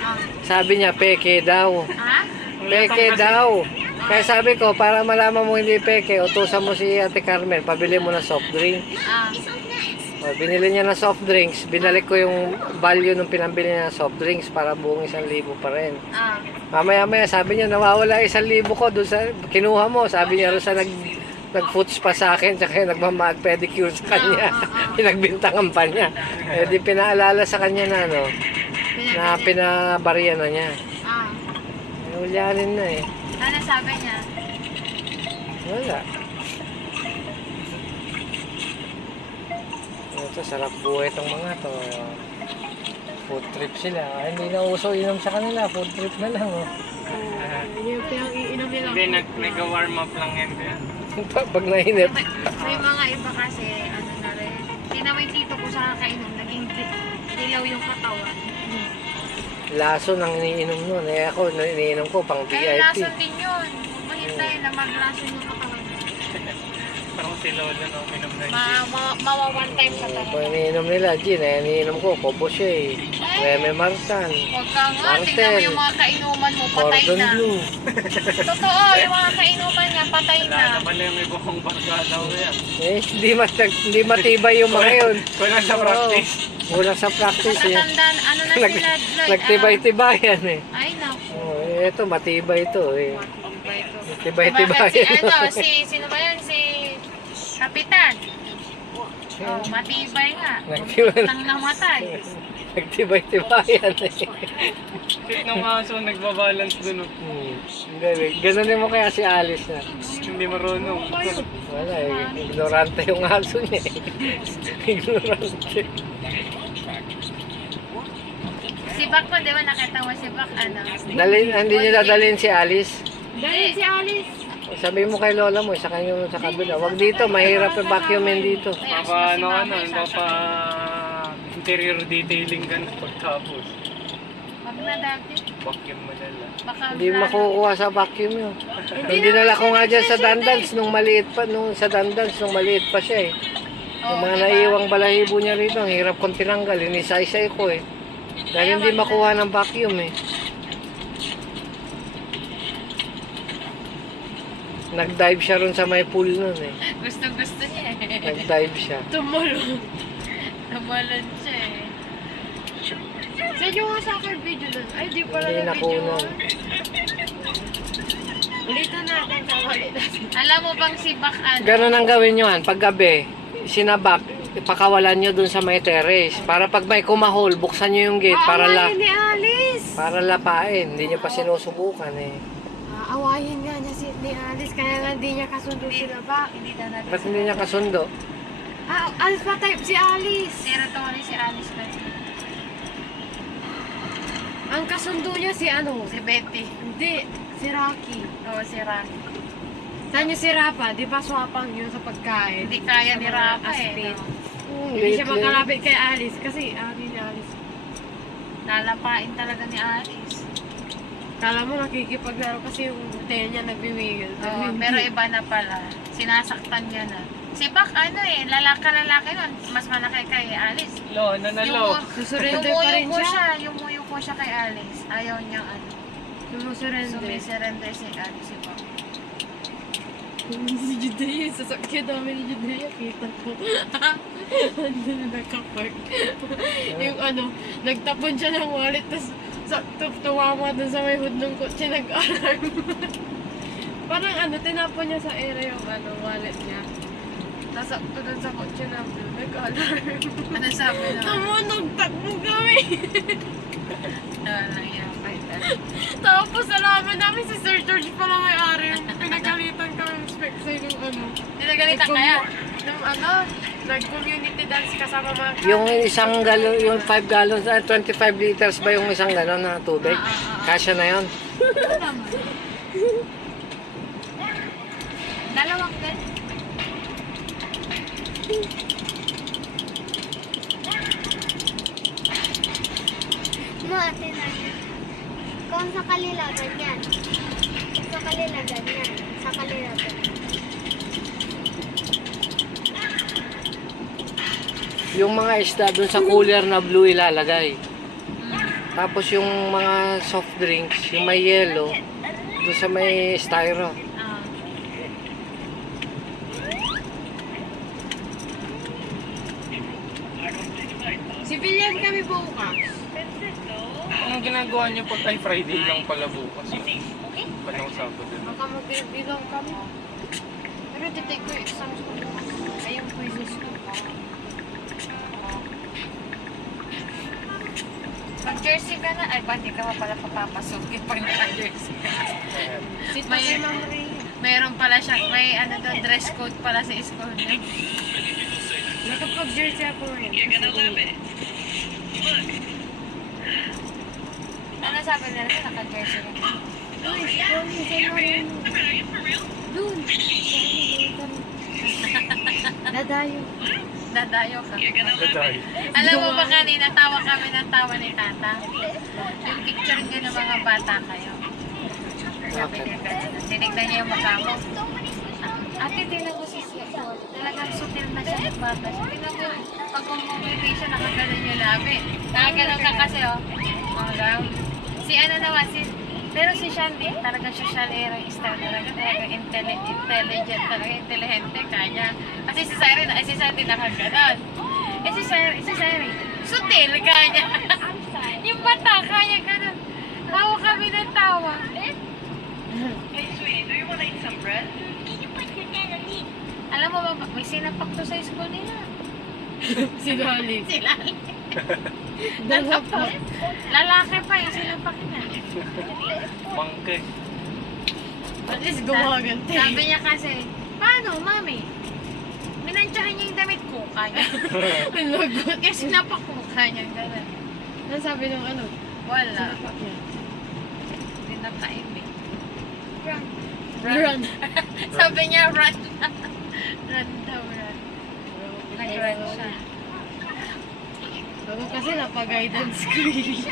Ah. Sabi niya, peke daw. Ha? Peke daw. Kaya sabi ko, para malaman mo hindi peke, utusan mo si Ate Carmen, pabili mo ng soft drink. Ah. O, binili niya ng soft drinks, binalik ko yung value ng pinambili niya ng soft drinks para buong 1,000 pa rin. Ah. Mamaya-maya, sabi niya, nawawala 1,000 ko doon sa kinuha mo. Sabi niya rin sa nag-foots pa sa akin, tsaka nagmamag-pedicure sa kanya. Pinagbintangan pa niya. Eh di pinaalala sa kanya na ano, na pinabarya na niya. Ah. Ulyanin na eh. Ano sabi niya? Wala. Ito, sarap buhay itong mga to. Food trip sila. Ay, hindi na uso inom sa kanila. Food trip na lang. Oh. Yung pinang-iinom nila. Hindi, nag-warm up lang yan. Pag nainip. May mga iba kasi, ano na rin. Tingnan mo yung tito ko sa kakainom, naging dilaw yung katawan. Laso nang iniinom nun. Eh ako, iniinom ko pang Kaya VIP. lason din yun. Huwag mahintay na maglason yung katawan. Parang si Lola, no? Minom na Mawa one time ka Pag talaga. iniinom nila, gin, eh, iniinom ko, Coboshe, Reme Martan, Huwag ka nga, tingnan mo yung mga kainuman mo, patay Cordon na. Bleu. Totoo, yung mga kainuman niya, patay Wala na. naman yung may buhong barga daw yan. Eh, hindi matibay yung mga yun. Kulang sa practice. Kulang sa practice eh. Matatandaan, ano na Nag, sila, Lloyd? nagtibay-tibayan eh. Ay, naku. Oh, ito, matibay ito eh. Bakit Tibay-tibayan. sino ba yan? Si Kapitan. Oh, matibay nga. Nagtibay. Nang namatay. Nagtibay-tibayan eh. Sit ng aso, nagbabalance dun. Oh. Galing. Ganun din mo kaya si Alice na. Hindi marunong. Wala eh. Ignorante yung aso niya eh. Ignorante. Si Bak po, di ba nakita mo si Bak, ano? Hindi niyo dadalhin si Alice. Dahil si Alice. Sabi mo kay lola mo, isa kayo sa kabila. Wag dito, mahirap yung vacuumin dito. Papa, papa interior detailing ka na pagtapos. Wag na dati. Vacuum mo nila. Baka Hindi makukuha sa vacuum yun. Nung dinala ko nga dyan sa Dandans, nung maliit pa, nung maliit pa siya eh. Yung mga naiiwang balahibo niya rito, ang hirap kong tinanggal, inisay-say ko eh. Dahil hindi makuha ng vacuum eh. Nag-dive siya ron sa may pool nun eh. Gusto niya eh. Nag-dive siya. Tumulong. Nabalon siya eh. Send nyo nga sa akin video doon. Ay, di pala Hindi na video. nakunan. Ulitan natin sa ulitan. Alam mo bang si Bak, ano? Ganun ang gawin nyo han. Pag gabi, sinabak, ipakawalan nyo dun sa may terrace. Para pag may kumahol, buksan nyo yung gate para Aawayin ni Alice. para lapain. Hindi nyo pa sinusubukan eh. Aawayin nga niya ni Alice. Kaya nga hindi niya kasundo sila ba? Hindi na natin. Ba't hindi niya kasundo? Alice pa type si Alice. Territory si Alice kasi. Ang kasundo niya si ano? Si Betty. Hindi, si Rocky. Oo, si Rocky. Saan yung si Rapa? Di ba swapang yun sa pagkain? Hindi kaya ni Rapa eh. Aspin. No? Hindi siya makalapit kay Alice kasi ari ni Alice. Lalapain talaga ni Alice. Kala mo nakikipaglaro kasi yung tail niya nagbiwigil. Oo, pero iba na pala. Sinasaktan niya na. Si Bak, ano eh, lalaki nun. Mas malaki kay Alice. Lo, nanalo. Susurrender pa rin siya. Yumuyo ko siya kay Alice. Ayaw niyang ano. Sumusurrender. Sumisurrender si Alice, si Bak. Si Judea, sasakyan namin ni Judea, kita ko. Ano na nakapark. Yung ano, nagtapon siya ng wallet, tapos tumama dun sa may hood ng kotse, nag-alarm. Parang ano, tinapon niya sa area yung ano, wallet niya. Tapos sakto dun sa kotse namin, nag-alarm. Ano sabi na? Tumunog, takbo kami. Lang yan, kahit ano. Tapos alaman namin si Sir George pala may-ari. Pinagalitan kami ng specsay ng ano. Pinagalitan kaya? Nung ano, nag-community dance kasama mga Yung isang galon, yung 5 gallons, 25 liters ba yung isang galon na tubig? Kasya na yun. Dalawang din. Mo, ate na. Kung sa kanila, ganyan. Sa kanila, ganyan. Sa color natin. Yung mga isda dun sa cooler na blue ilalagay. Tapos yung mga soft drinks, yung may yellow, dun sa may styro. Ah. Civilian kami bukas. Anong ginagawa niyo pag ay Friday lang pala bukas? Panong Sabado. Baka magbilang kami. Pero titake ko yung exams ko bukas. Ay, yung quizzes ko. Pag-jersey ka na, ay ba, hindi ka pa pala papapasok yung pag naka-jersey ka. Sit May- kay Ma'am Ray. Mayroon pala siya, may ano doon, dress code pala sa school niya. Nakapag-jersey ako rin. Ano sabi nila sa naka-jersey ka? Uy, sorry, sorry. Doon. Dadayo. Dadayo ka. Daday. Alam mo ba kanina, tawa kami ng tawa ni Tata? Yung picture niya ng mga bata kayo. Sabi niya kanina, tinignan niya yung mukha mo. Ate, tinan mo si Sito. Talagang sutil na siya ng bata. Tinan mo, pag bumumili siya, nakaganon yung labi. Nakaganon ka kasi, oh. Hanggang. Si ano naman, pero si Shandy, talagang social-era star talaga. Talagang intelligent, talaga intelligente kanya. Kasi si Sandy nakaganon. Si Sari, sutil kanya. Yung bata, kanya ganon. Tawa kami ng tawa. Alam mo ba, may sinapak to sa school nila. Si Lali. Si Lali. Lalaki pa yung sinapak niya. Pangke. At least gumaganti. Sabi niya kasi, paano, mami? Minantsahan niya yung damit ko, kanya. Lagot. Kaya sinapak ko, kanya, gano'n. Ano sabi nung ano? Wala. Sinapak niya. Tinataim eh. Run. Sabi niya, run. Run daw, run. Nag-run siya. Ako kasi napag-guidance ko eh.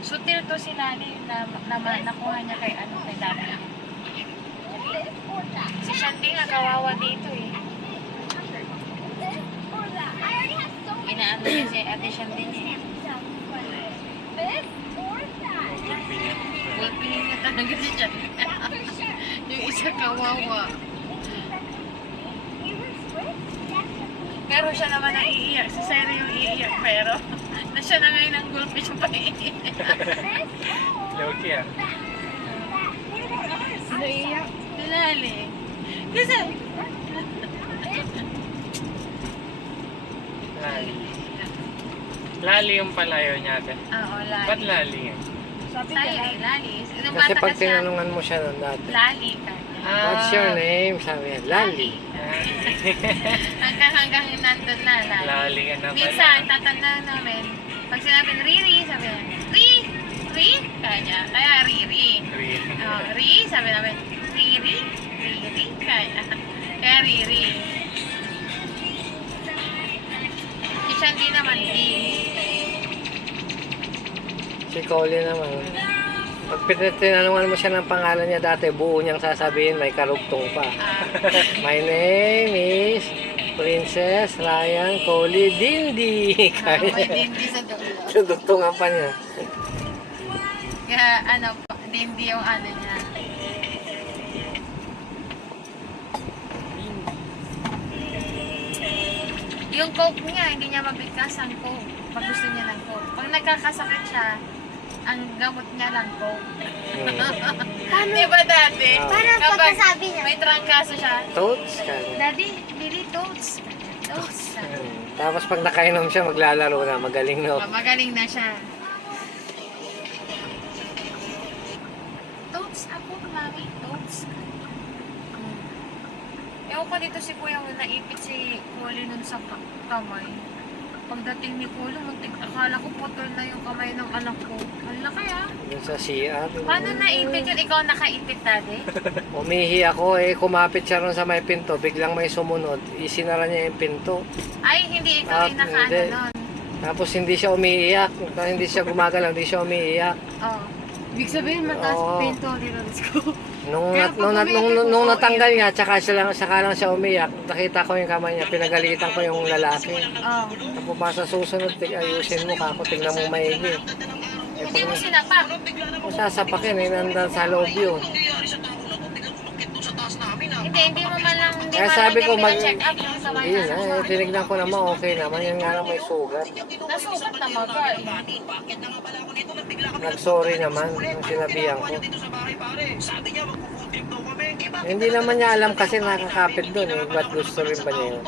Sutil to si Lani na nakuha niya kay ano, kay Dati. Si Shandy nga, kawawa dito eh. Inaano niya si Ate Shandy niya. Pulpinin niya talaga si Shandy. Yung isa kawawa. Pero siya naman ang iiyak. Si Sarah yung iiyak. Pero na siya na ngayon ang gulpi siya pa iiyak. Loki ah. Sino iyak? Lali. Kasi Lali. Lali yung palayo niya ate. oo, Lali. Ba't lali eh? Sabi Lali, Lali. Nung Kasi bata pag kasi tinanungan mo siya noon dati, Lali ka. what's your name? Sabi niya, Lali. Hanggang nandun na, Lali. Lali ka na pala. Minsan, tatandaan namin, pag sinabi Riri, sabi niya, Ri, kanya. Kaya Riri. Ri, sabi namin, Riri, kaya. Kaya Riri. Si Shandy naman, Di. Si Colin naman, pag tinanungan mo siya ng pangalan niya dati, buo niyang sasabihin, may karugtong pa. My name is Princess Ryan Coley Dindi. May Dindi sa dulo. Dugtungan pa niya. Kaya ano, Dindi yung ano niya. Yung coke niya, hindi niya mabigkas ang coke. Pag gusto niya ng coke. Pag nagkakasakit siya, ang gamot niya lang coke. Di ba dati? Ah. Paano Kapag pagkasabi niya? may trangkaso siya, Toads ka. Daddy, Lily, toads. Toads. Tapos pag nakainom siya, maglalaro na. Magaling no. Magaling na siya. Toads ako, mami. Toads. Ewan ko dito si Kuya, naipit si Kuli nun sa kamay. Pagdating ni Kulo, akala ko putol na yung kamay ng anak ko. Hala kaya? Dun sa CR. Paano naipit yun? Ikaw nakaipit, Daddy? Umihi ako eh. Kumapit siya ron sa may pinto. Biglang may sumunod. Isinara niya yung pinto. Ay, hindi ikaw yung nakaano hindi. nun. Tapos hindi siya umiiyak, hindi siya gumagalaw, hindi siya umiiyak. Oo. Ibig sabihin, mataas Oo. pain tolerance ko. Kaya pag Nung umiiyak natanggal niya, saka lang siya umiyak, nakita ko yung kamay niya, pinagalitan ko yung lalaki. Oo. Tapos ba sa susunod, ayusin mo kako, tingnan mo maigi. Hindi mo sinapak. Kung sasapakin, nandan sa loob yun. Hindi mo man lang, hindi Kaya man sabi lang ko, niya check up yung sa Ayun, tinignan ko naman, okay naman. Yan nga lang may sugat. Nasugat naman ba eh. Nag-sorry naman, yung sinabihan ko. Hindi naman niya alam kasi nakakapit doon eh. Ba't gusto rin ba niya yun?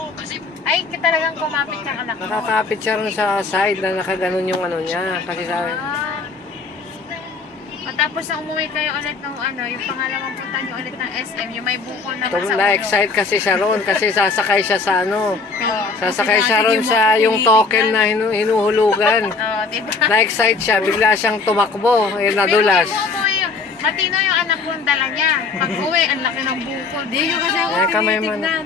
Ay, talagang kumapit yung anak mo. Nakakapit siya rin sa side na nakaganon yung ano niya. Kasi sabi, O tapos nang umuwi kayo ulit ng yung pangalawang punta niyo ulit ng SM, yung may bukol naman sa ulo. na-excite kasi siya ron kasi sasakay siya sa sasakay siya ron sa yung token na hinuhulugan. Diba? Na-excite siya, bigla siyang tumakbo, nadulas. Pero hindi mo umuwi yun. Matino yung anak kong dala niya. Pag uwi, ang laki ng bukol. Hindi nyo kasi ako Kamay mo na. tinitignan.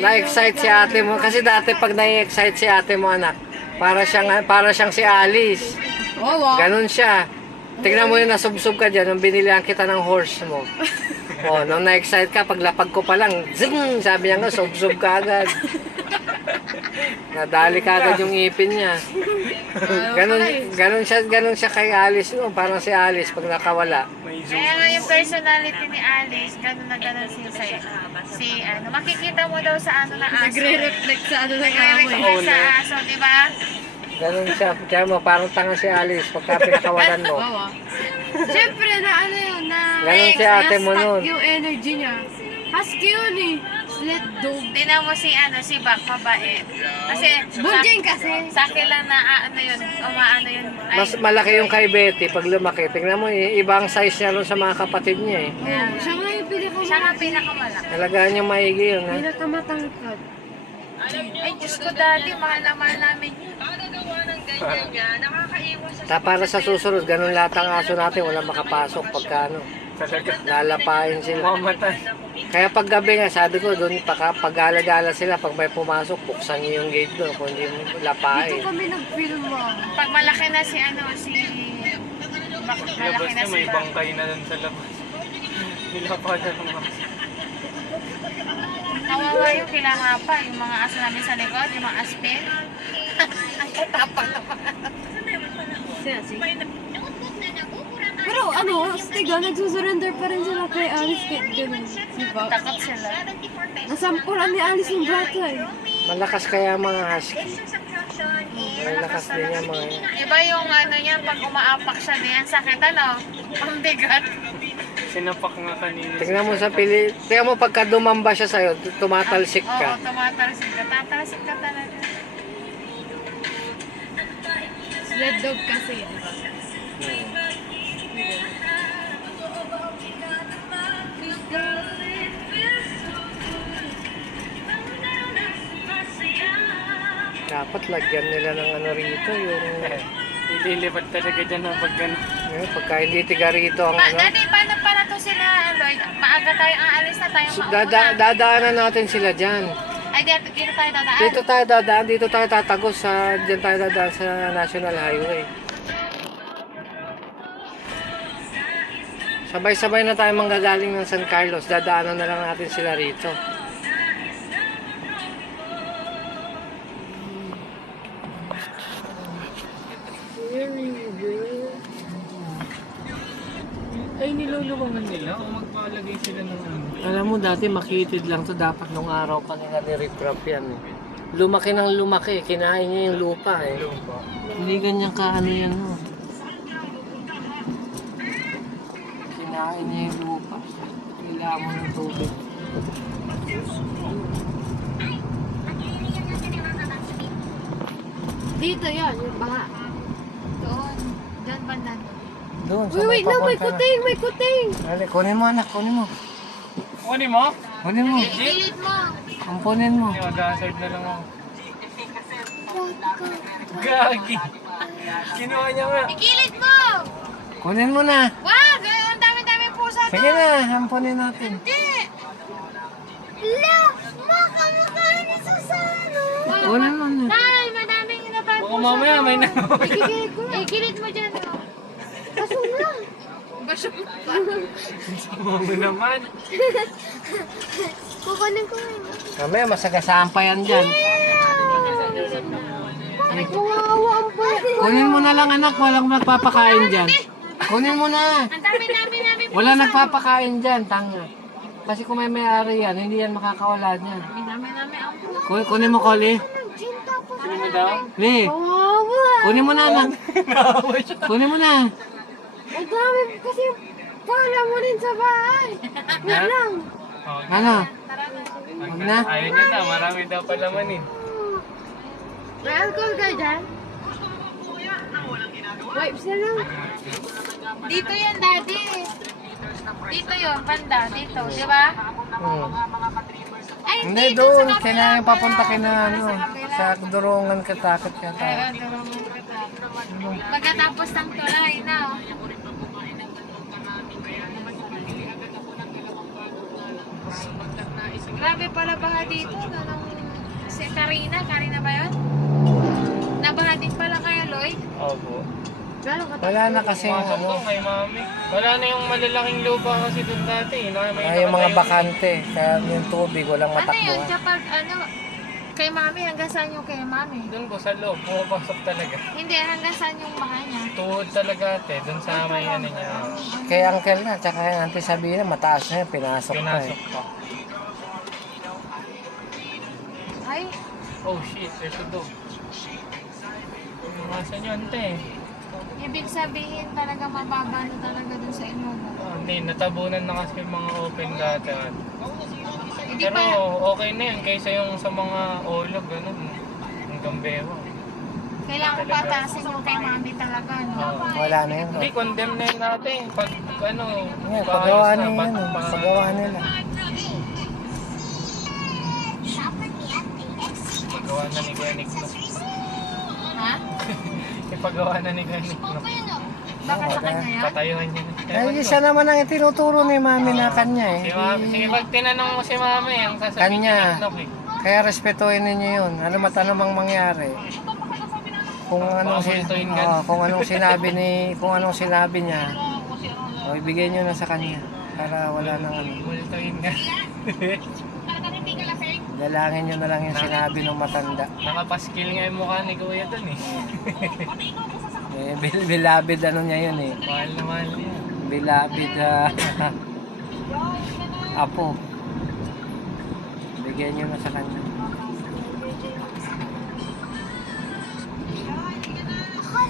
Na-excite si ate mo kasi dati pag na-excite si ate mo anak, para siyang si Alice. Oo. Ganon siya. Tingnan mo yung nasubsob ka dyan, nung binilihan kita ng horse mo. O, nung na-excite ka, paglapag ko pa lang, zing! Sabi niya nga, subsob ka agad. Nadali ka agad yung ipin niya. Ganon siya kay Alice, no? Parang si Alice pag nakawala. Kaya nga yung personality ni Alice, gano'n na gano'n makikita mo daw sa na aso. Nagre-reflect sa ano na kamoy. Nagre-reflect sa aso, di ba? Ganon siya. Kaya mo, parang tanga si Alice pagka pinakawalan mo. Oo. Siyempre na ano yun, na Ganon si ate mo na-stuck nun. yung energy niya. Husky yun eh. Let dog. Tingnan mo si Bak, mabait. Kasi, Bunjing kasi. sa akin lang na yun, umaano yun. Ay, Mas malaki yung kay Betty pag lumaki. Tingnan mo, ibang size niya ron sa mga kapatid niya eh. Oo. Siya nga yung siya nga pinakamalaki. Talagaan niya maigi yun ha. pinakamatangkad. Ay, Diyos ko dati, mahal na mahal namin yun. Para sa susunod, ganun lahat ang aso natin, walang makapasok pagka Talaga. lalapain sila. Mamatay. Kaya pag gabi nga, sabi ko doon, pag-gala-gala sila, pag may pumasok, buksan niyo yung gate doon, kung hindi mo lapain. Dito kami nag-film mo. Pag malaki na si malaki Labas na na si may Bak. bangkay na lang sa labas. Nilapada ng mga. Kawawa yung kinangapa, yung mga aso namin sa likod, yung mga aspin. Ang tatapang naman. Pero ano, stiga, nagsusurrender pa rin sila kay Alice kahit ganun. Diba? Takot sila. Nasampulan ni Alice yung bata eh. Malakas kaya mga husky. Malakas din yan mga yan. Iba yung niya, pag umaapak siya, di ang sakit ang bigat. Sinapak nga kanina. Tingnan mo sa tingnan mo pagka dumamba siya sa'yo, tumatalsik Oo, ka. tumatalsik ka. Tatalsik ka talaga. Red dog kasi, diba? Dapat lagyan nila ng ano rito, yung Ililipat talaga dyan na pag gano'n. pagka hindi tiga rito ang ano. Dati, paano para to sila, Lloyd? Maaga tayo aalis na tayo Dadaanan natin sila dyan. Ay, dito tayo dadaan. Dito tayo tatagos diyan tayo dadaan sa National Highway. Sabay-sabay na tayo manggagaling ng San Carlos, dadaanan na lang natin sila rito. Ay, niluluwangan nila kung magpalagay sila ng ano. Alam mo, dati makitid lang to, dapat nung araw pa nila ni-reprop yan eh. Lumaki ng lumaki, kinain niya yung lupa eh. Hindi ganyan ka ano yan no. Kinain niya yung lupa. Kailangan mo ng tubig. Dito yan, yung baha. Doon. Doon banda. Doon, Wait, no, may kuting, may kuting. Dali, kunin mo anak, kunin mo. Kunin mo? Kunin mo. Pilit mo. Ampunin mo. Yung mag-hazard na lang ako. Gagi. Kinuha niya nga. Ikilit mo! Kunin mo na. Wag! Ang dami-dami pusa doon. Sige na, ampunin natin. Hindi! La! Makamakain ni Susan! Kunin mo na. Nay, madaming inatay Baka mamaya may nanawa. Ikikilit ko lang. Ikilit mo dyan, oh. Baso na. Baso pa. Sama mo naman. Kukunin ko yun. Mamaya masagasaan pa yan dyan. Kawawa ang puwet. Kunin mo na lang anak, walang nagpapakain dyan. Kunin mo na. Ang dami namin. Wala nagpapakain dyan, tanga. Kasi kung may-ari yan, hindi yan makakawala niyan. Ang dami namin ang Kunin mo, Koli. Sino mo daw? Li, Kawawa. kunin mo na anak. Kunin mo na. Ang dami kasi pala mo rin sa bahay. Wait lang. Oh, Ano? Huwag na. ayaw niya na, marami daw palamanin. May alcohol ka dyan? Wipes na lang. Dito yan, daddy. Dito yun, banda. Dito, di ba? Hmm. Ay, Hindi dito doon, sa kailangan kabila. papunta kina ano, sa Durungan katakot ka Oo, ta. durungan kita. Pagkatapos ng tulay na, oh. Grabe pala baha dito. Nung si Karina ba yun? Nabaha din pala kaya, Lloyd? Opo. Gano'n ka Wala na kasi yung Pumasok ano, to kay mami. Wala na yung malalaking lupa kasi doon dati. ay yung mga bakante, kaya yung tubig, walang Ano yun? matakbuhan. Kapag kay mami, hanggang saan yung kay mami? Doon po sa loob, pumapasok talaga. Hindi, hanggang saan yung baha niya? Tuhod talaga ate, doon sa may ano niya. Kaya uncle na, tsaka yung auntie sabihin na mataas na yun, pinasok pa Pinasok eh. pa. Ay, Oh shit, there's a dog. Masa niyo ante? ibig sabihin talaga mababa na talaga dun sa inyo mo. Oh, hindi, natabunan na kasi yung mga open dati. Hindi Pero pa, okay na yun kaysa yung sa mga olog, ganun. Hanggang bewa. kailangan pataasin yung kay mami talaga, no? Wala na yun. Hindi, condemn na yun natin. Pag ano, Yeah, paayos pagawa na, na yun, pagawa nila. Pagawa na ni Ganik, no? Ha? Ipagawa na ni Ganik, no? Baka sa kanya yan? Patayuhan niya. Ay, isa naman ang itinuturo ni mami na kanya eh. Si mami, sige, pag tinanong mo si mami, ang sasabihin Kanya. niya, no, eh. Kaya respetuhin ninyo yun. Ano matanong mangyari. Kung anong Pamultuin ka. kung anong sinabi niya, o ibigay niyo na sa kanya para wala nang ano. Multuin ka. Dalangin niyo na lang yung sinabi ng matanda. Nakapaskil nga yung mukha ni Kuya dun eh. Eh, bilabid ano niya yun eh. Mahal na mahal niya. Bilabid apo. Bigyan niyo na sa kanya.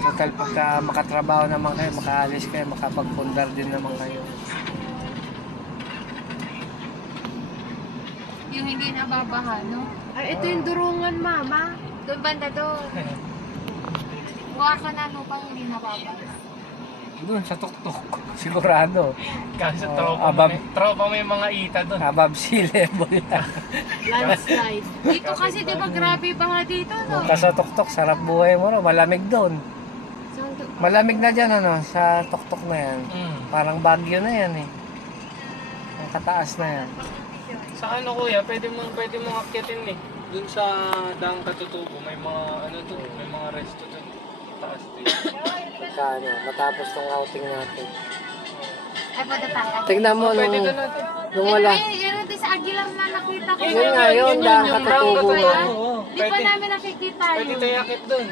Total pagka makatrabaho naman kayo, makaalis kayo, makapagpundar din naman kayo. Yung hindi nababaha, no? Ay, ito yung durungan, mama. Doon banda doon. Kuha ka na lupang hindi nababaha. Doon sa tuktok, sigurado. Kaso Oh, tropa mo yung mga ita dun. Above sea level yan. Landslide. Dito kasi di ba grabe baha dito, no? Kasi sa tuktok, sarap buhay mo, no? Malamig doon. Saan to? Malamig na dyan, ano, sa tuktok na yan. Parang Baguio na yan eh. Ang kataas na yan. Sa ano kuya, pwede mong akyatin eh. Dun sa Daang Katutubo, may mga ano dun, may mga resto dun. Taas din. Pagka ano, matapos tong outing natin. Ay, pwede tayo. Tignan mo Pwede nung, dun natin. nung wala. Yan din sa Aguilam na nakita ko. Yun nga yun, Daang Katutubo Katutubo. nga. Di pa namin nakikita yun. Pwede tayo akit dun.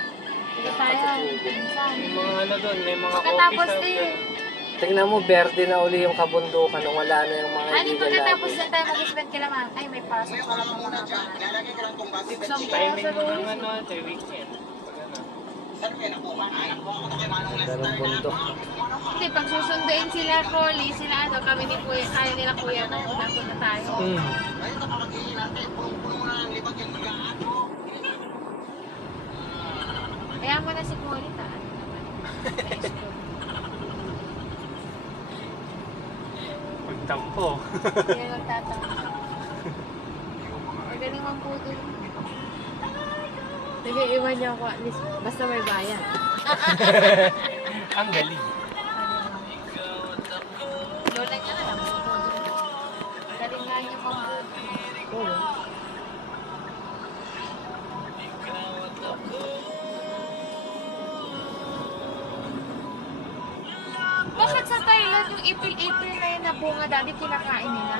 Hindi tayo. Minsan. May mga ano dun, may mga Pagkatapos coffee shop din. dun. Tignan mo, verde na uli yung kabundukan nung wala na yung mga Ano illegal pagkatapos lagi. na tayo mag-spend kila ma'am? Ay, may pasok pala mga mga. Timing mo ng ano, ate, weekend. Pag ano. Ganong bundok. Hindi, pag susunduin sila, Collie, sila ano, kami ni Kuya, ayaw nila Kuya na, napunta tayo. Kaya mo na si Collie, ta. Pagtampo. Kaya magtatama. Magaling ang puto. Nag-iiwan niya ako at least. Basta may bayan. Ang galing. Lola niya na lang. Galing nga niya pang puto. Oo. yan, yung April na yan na bunga, dati kinakain nila.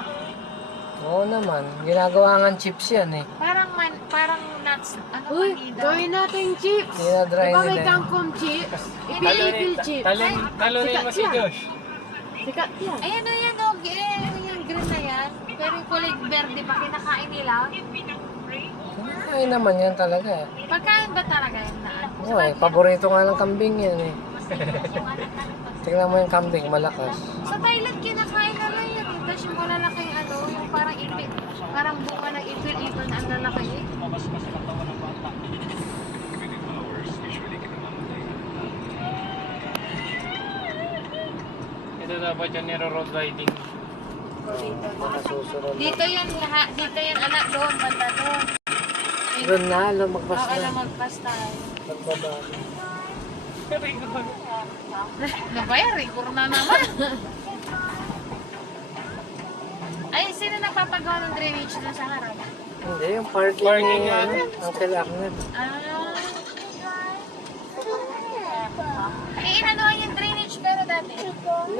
Oo naman, ginagawa nga chips yan eh. Parang nuts, ano Uy, kanina. gawin natin chips. Dinadry Diba may nila yan. kangkong chips? Hindi apple chips. Talunin mo si Josh. Sikat yan. Ayan o yan o, yung green na yan. Pero yung kulay verde pa, kinakain nila. Ay naman yan talaga eh. Pagkain ba talaga yun na? Oo eh, paborito nga ng kambing yan eh. Tingnan mo yung kambing, malakas. Sa Thailand, kinakain na lang yan. Tapos yung malalaking ano, yung parang ipit, parang bunga ng ipil-ipil na ang lalaki. Ito dapat yan niro-road riding. Mga susunod. Dito yan, dito yan anak, doon, banda doon. Doon na, lumagpas Okay na. na magpas tayo. Pagbaba. Nabaya, rigor na naman. Ay, sino nagpapagawa ng drainage doon sa harap? Hindi, yung parking Parking ni nga ano, rin. Uncle Ahmed. Inanuhan yung drainage pero dati.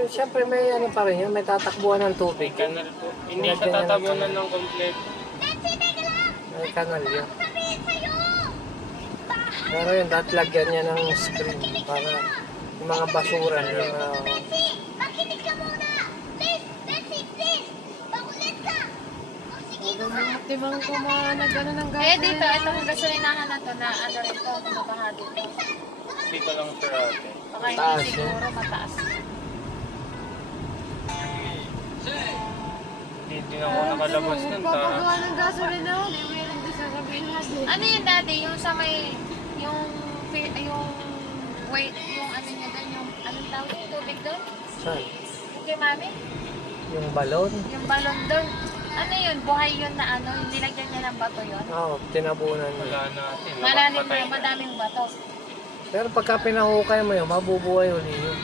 Siyempre may ano pa rin yun, may tatakbuhan ng tubig. Kanal po. Hindi siya tatabunan ng complete. May kanal yun. Pero yun, dapat lagyan niya ng screen para yung mga basura, yung Makinig ka muna! Please! Betsy, please! Makulit ka! O sige, Timang ko mga nag-ano ng Eh dito, itong gasolinahan na to na ano rin to, mabaha dito. Dito lang sir ate. Baka Mataas, hindi siguro mataas. Hindi na ako nakalabas nun. Papagawa ng gasolina. Hindi meron din sa kabinas eh. Ano yun dati, yung sa may, yung wait, yung ano niya doon, yung, anong tawag yung tubig doon? saan? Yung kay mami? Yung balon? Yung balon doon. Ano yun, buhay yun na ano, yung nilagyan niya ng bato yun? Oo, tinabunan niya. Wala natin. Malalim Napapatay na, madaming bato. Pero pagka pinahukay mo yun, mabubuhay uli yun.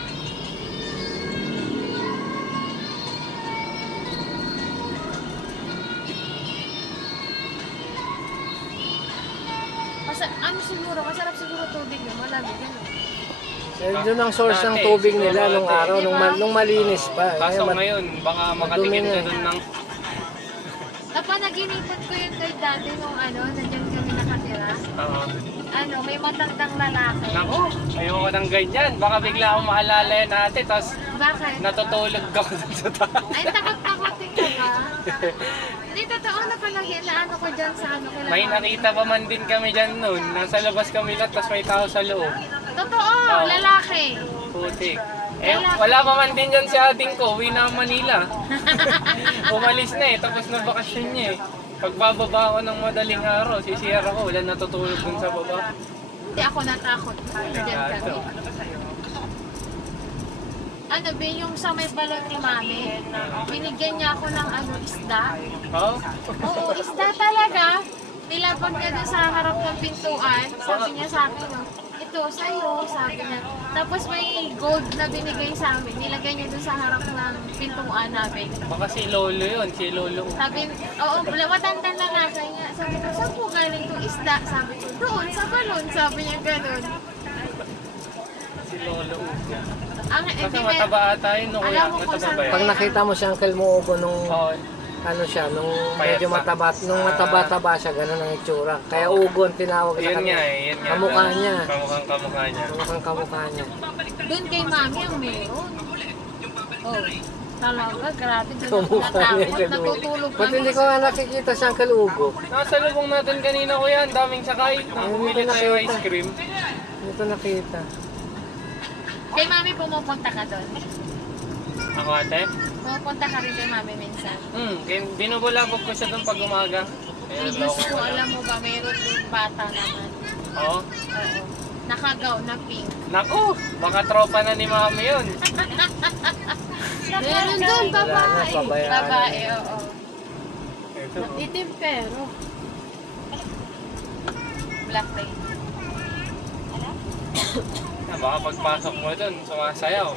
Ano siguro, masarap siguro tubig yun, malamig yun. Eh, doon ang source ng Dati, tubig siguro nila nung dati. araw, nung malinis pa. Kaso Ngayon, ngayon, baka makatikim na ka eh. dun ng... Napanaginipan ko yun kay dati nung ano, nandiyan kami nakatira. Ano, may matandang lalaki. Naku, ayoko ng ganyan. Baka bigla akong maalala yan ate, tapos Bakit? natutulog ako dun sa taas. Ay, takot-takotin ka ba? Hindi, totoo na pala yan. Naano ko dyan sa ano ko lang. May nakita pa man din kami dyan noon. Nasa labas kami lahat, tapos may tao sa loob. Totoo, lalaki. Putik. Eh, wala pa man din dyan si ating ko. Uwi na ang Manila. Umalis na eh, tapos na bakasyon niya eh. Pagbababa ako ng madaling araw, sisiyar ako, wala natutulog dun sa baba. Hindi ako natakot. Diyan kami. Ano ba yung sa may balon ni mami? Binigyan niya ako ng ano, isda. Oh? Oo, isda talaga. Nilapag niya doon sa harap ng pintuan. Sabi niya sa akin, oh, ito sa'yo, sabi niya. Tapos may gold na binigay sa amin. Nilagay niya doon sa harap ng pintuan namin. Baka si Lolo yun, si Lolo. Sabi, oo, matanda na nasa niya. Sabi ko, saan po galing itong isda? Sabi ko, doon, sa balon. Sabi niya ganun. Si Lolo. Ang, Kasi mataba ata yun, no, kuya? Alam mo kung Mataba saan ba yun? pag nakita mo si Uncle mo Ugo nung Oo. ano siya, nung Payat medyo pa. nung mataba-taba siya, ganun ang itsura. Kaya Ugo ang tinawag sa Yun kanya. nga eh, yun nga. Kamukha niya. Kamukha niya. Mukhang kamukha niya. doon kay mami ang meron. Oh, talaga, grabe. Doon ako Kamukha niya natakot. siya. Natutulog Ba't hindi ko nga nakikita si Uncle Ugo? Nasa lubong natin kanina kuya, ang daming sakay. Nang bumili tayo nakita. ice cream. Hindi ko nakita. Kay mami pumupunta ka doon. Ako ate? Pumupunta ka rin kay mami minsan. Binubulabog ko siya doon pag umaga. Ay, Ayun, Diyos loko ko, ko alam mo ba, mayroon yung bata naman. Oo. Oo. Nakagaw na pink. Naku, baka tropa na ni mami yun. Meron doon, Wala na, babae. pabayaan. Babae, oo. Ito. Itim pero. Black lady. Baka pagpasok mo doon, sumasayaw.